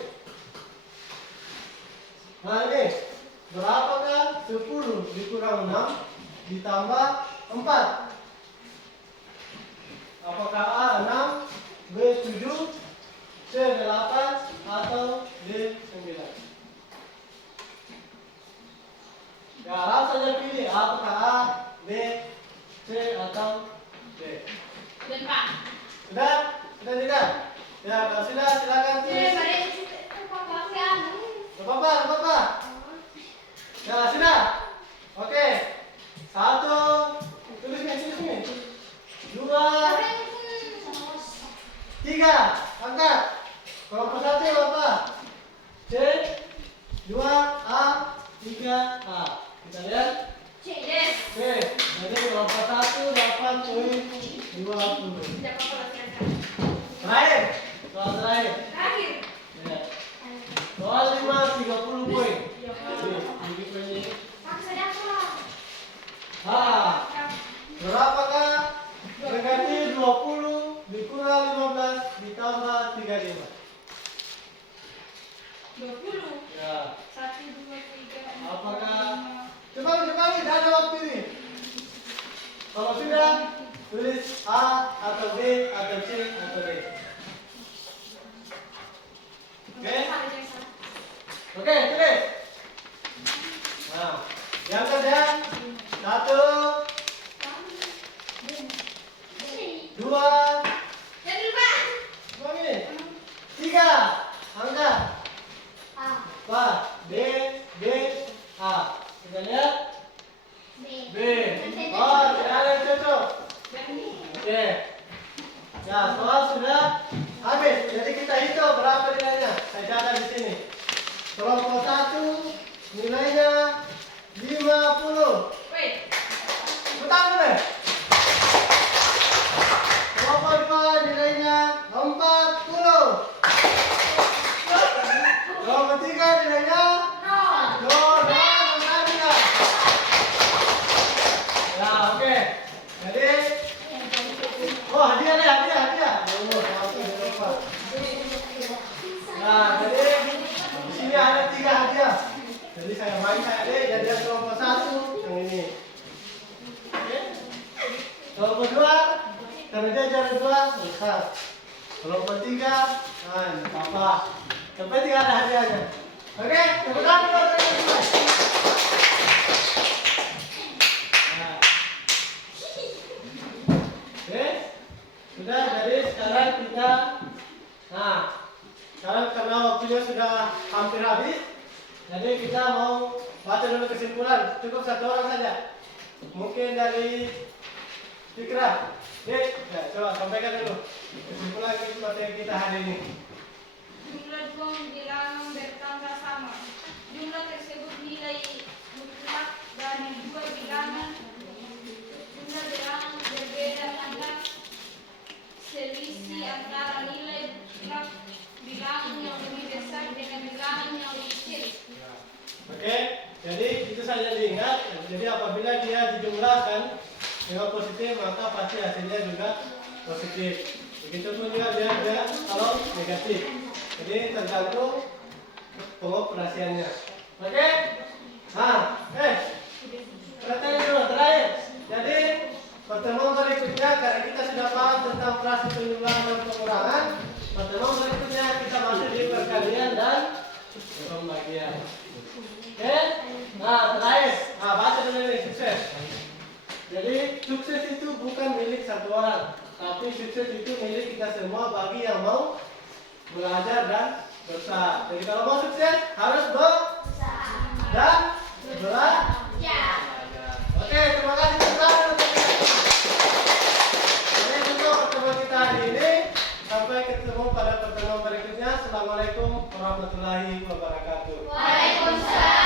Nah, ini berapakah 10 dikurang 6 ditambah 4? Apakah A 6, B 7, C 8, atau D 9? Ya, langsung saja pilih apakah A, B, C, atau D. Sudah? Sudah tidak? Ya, kalau sudah silakan tulis. Gak apa-apa. Ya, sudah. Oke. 1, tulis nih. 2, 3, angkat. Kelompok 1 apa? C, 2, A, 3, A. Kita lihat. Oke, jadi kelompok 1 dapat poin 20. Terakhir. Soal terakhir. Ya. Soal 5, 30 poin. Ini poinnya. Berapakah negatif 20 dikurang 15 ditambah 35? 20. Ya. 1, 2, 3, 4, Apakah 5. coba tidak ada waktu ini. Kalau sudah, tulis A atau B atau C atau D. Oke, tulis. Nah, yang kerja 1, 2, ini 3, angkat. Apa? B, A. Kita lihat. B. Oh, tidak ada yang cocok. Oke. Ya, soal sudah habis. Jadi kita hitung berapa nilainya. Saya catat di sini. Kelompok 1 nilainya 50. Betul boleh? Kelompok 2 nilainya 40. Kelompok 3 nilainya 0. Ya, oke. Jadi hadiah. Nah, jadi di sini ada 3 hadiah. Jadi saya baca deh jadian kelompok 1 yang ini. Oke. Kelompok 2 karena dia jarak 2 besar. Kelompok 3 nah ini papa. Sampai 3 ada hadiahnya. Oke, tepuk tangan buat mereka. Nah. Oke. Sudah, jadi sekarang kita sekarang karena waktunya sudah hampir habis, jadi kita mau baca dulu kesimpulan. Cukup 1 orang saja. Mungkin dari Fikra. Ya, coba sampaikan dulu kesimpulan materi kita hari ini. Jumlah dua bilangan bertambah sama. Jumlah tersebut nilai mutlak dan dua bilangan. Jumlah bilangan berbeda karena selisih antara nilai mutlak bilangan yang lebih besar dengan bilangan yang lebih kecil. Oke, jadi itu saja diingat. Jadi apabila dia dijumlahkan dengan positif maka pasti hasilnya juga positif. Begitupun juga dia kalau negatif. Jadi tergantung pengoperasiannya. Oke? Perhatian dulu terakhir. Jadi pertemuan berikutnya karena kita sudah paham tentang operasi penjumlahan dan pengurangan. Pertemuan berikutnya kita masuk di perkalian dan pembagian. Oke? Terakhir. Baca dulu ini sukses. Jadi sukses itu bukan milik 1 orang, tapi sukses itu milik kita semua bagi yang mau belajar dan berusaha. Jadi kalau mau sukses harus berusaha dan belajar. Oke, terima kasih teman-teman. Ini untuk pertemuan kita hari ini. Sampai ketemu pada pertemuan berikutnya. Assalamualaikum warahmatullahi wabarakatuh. Waalaikumsalam.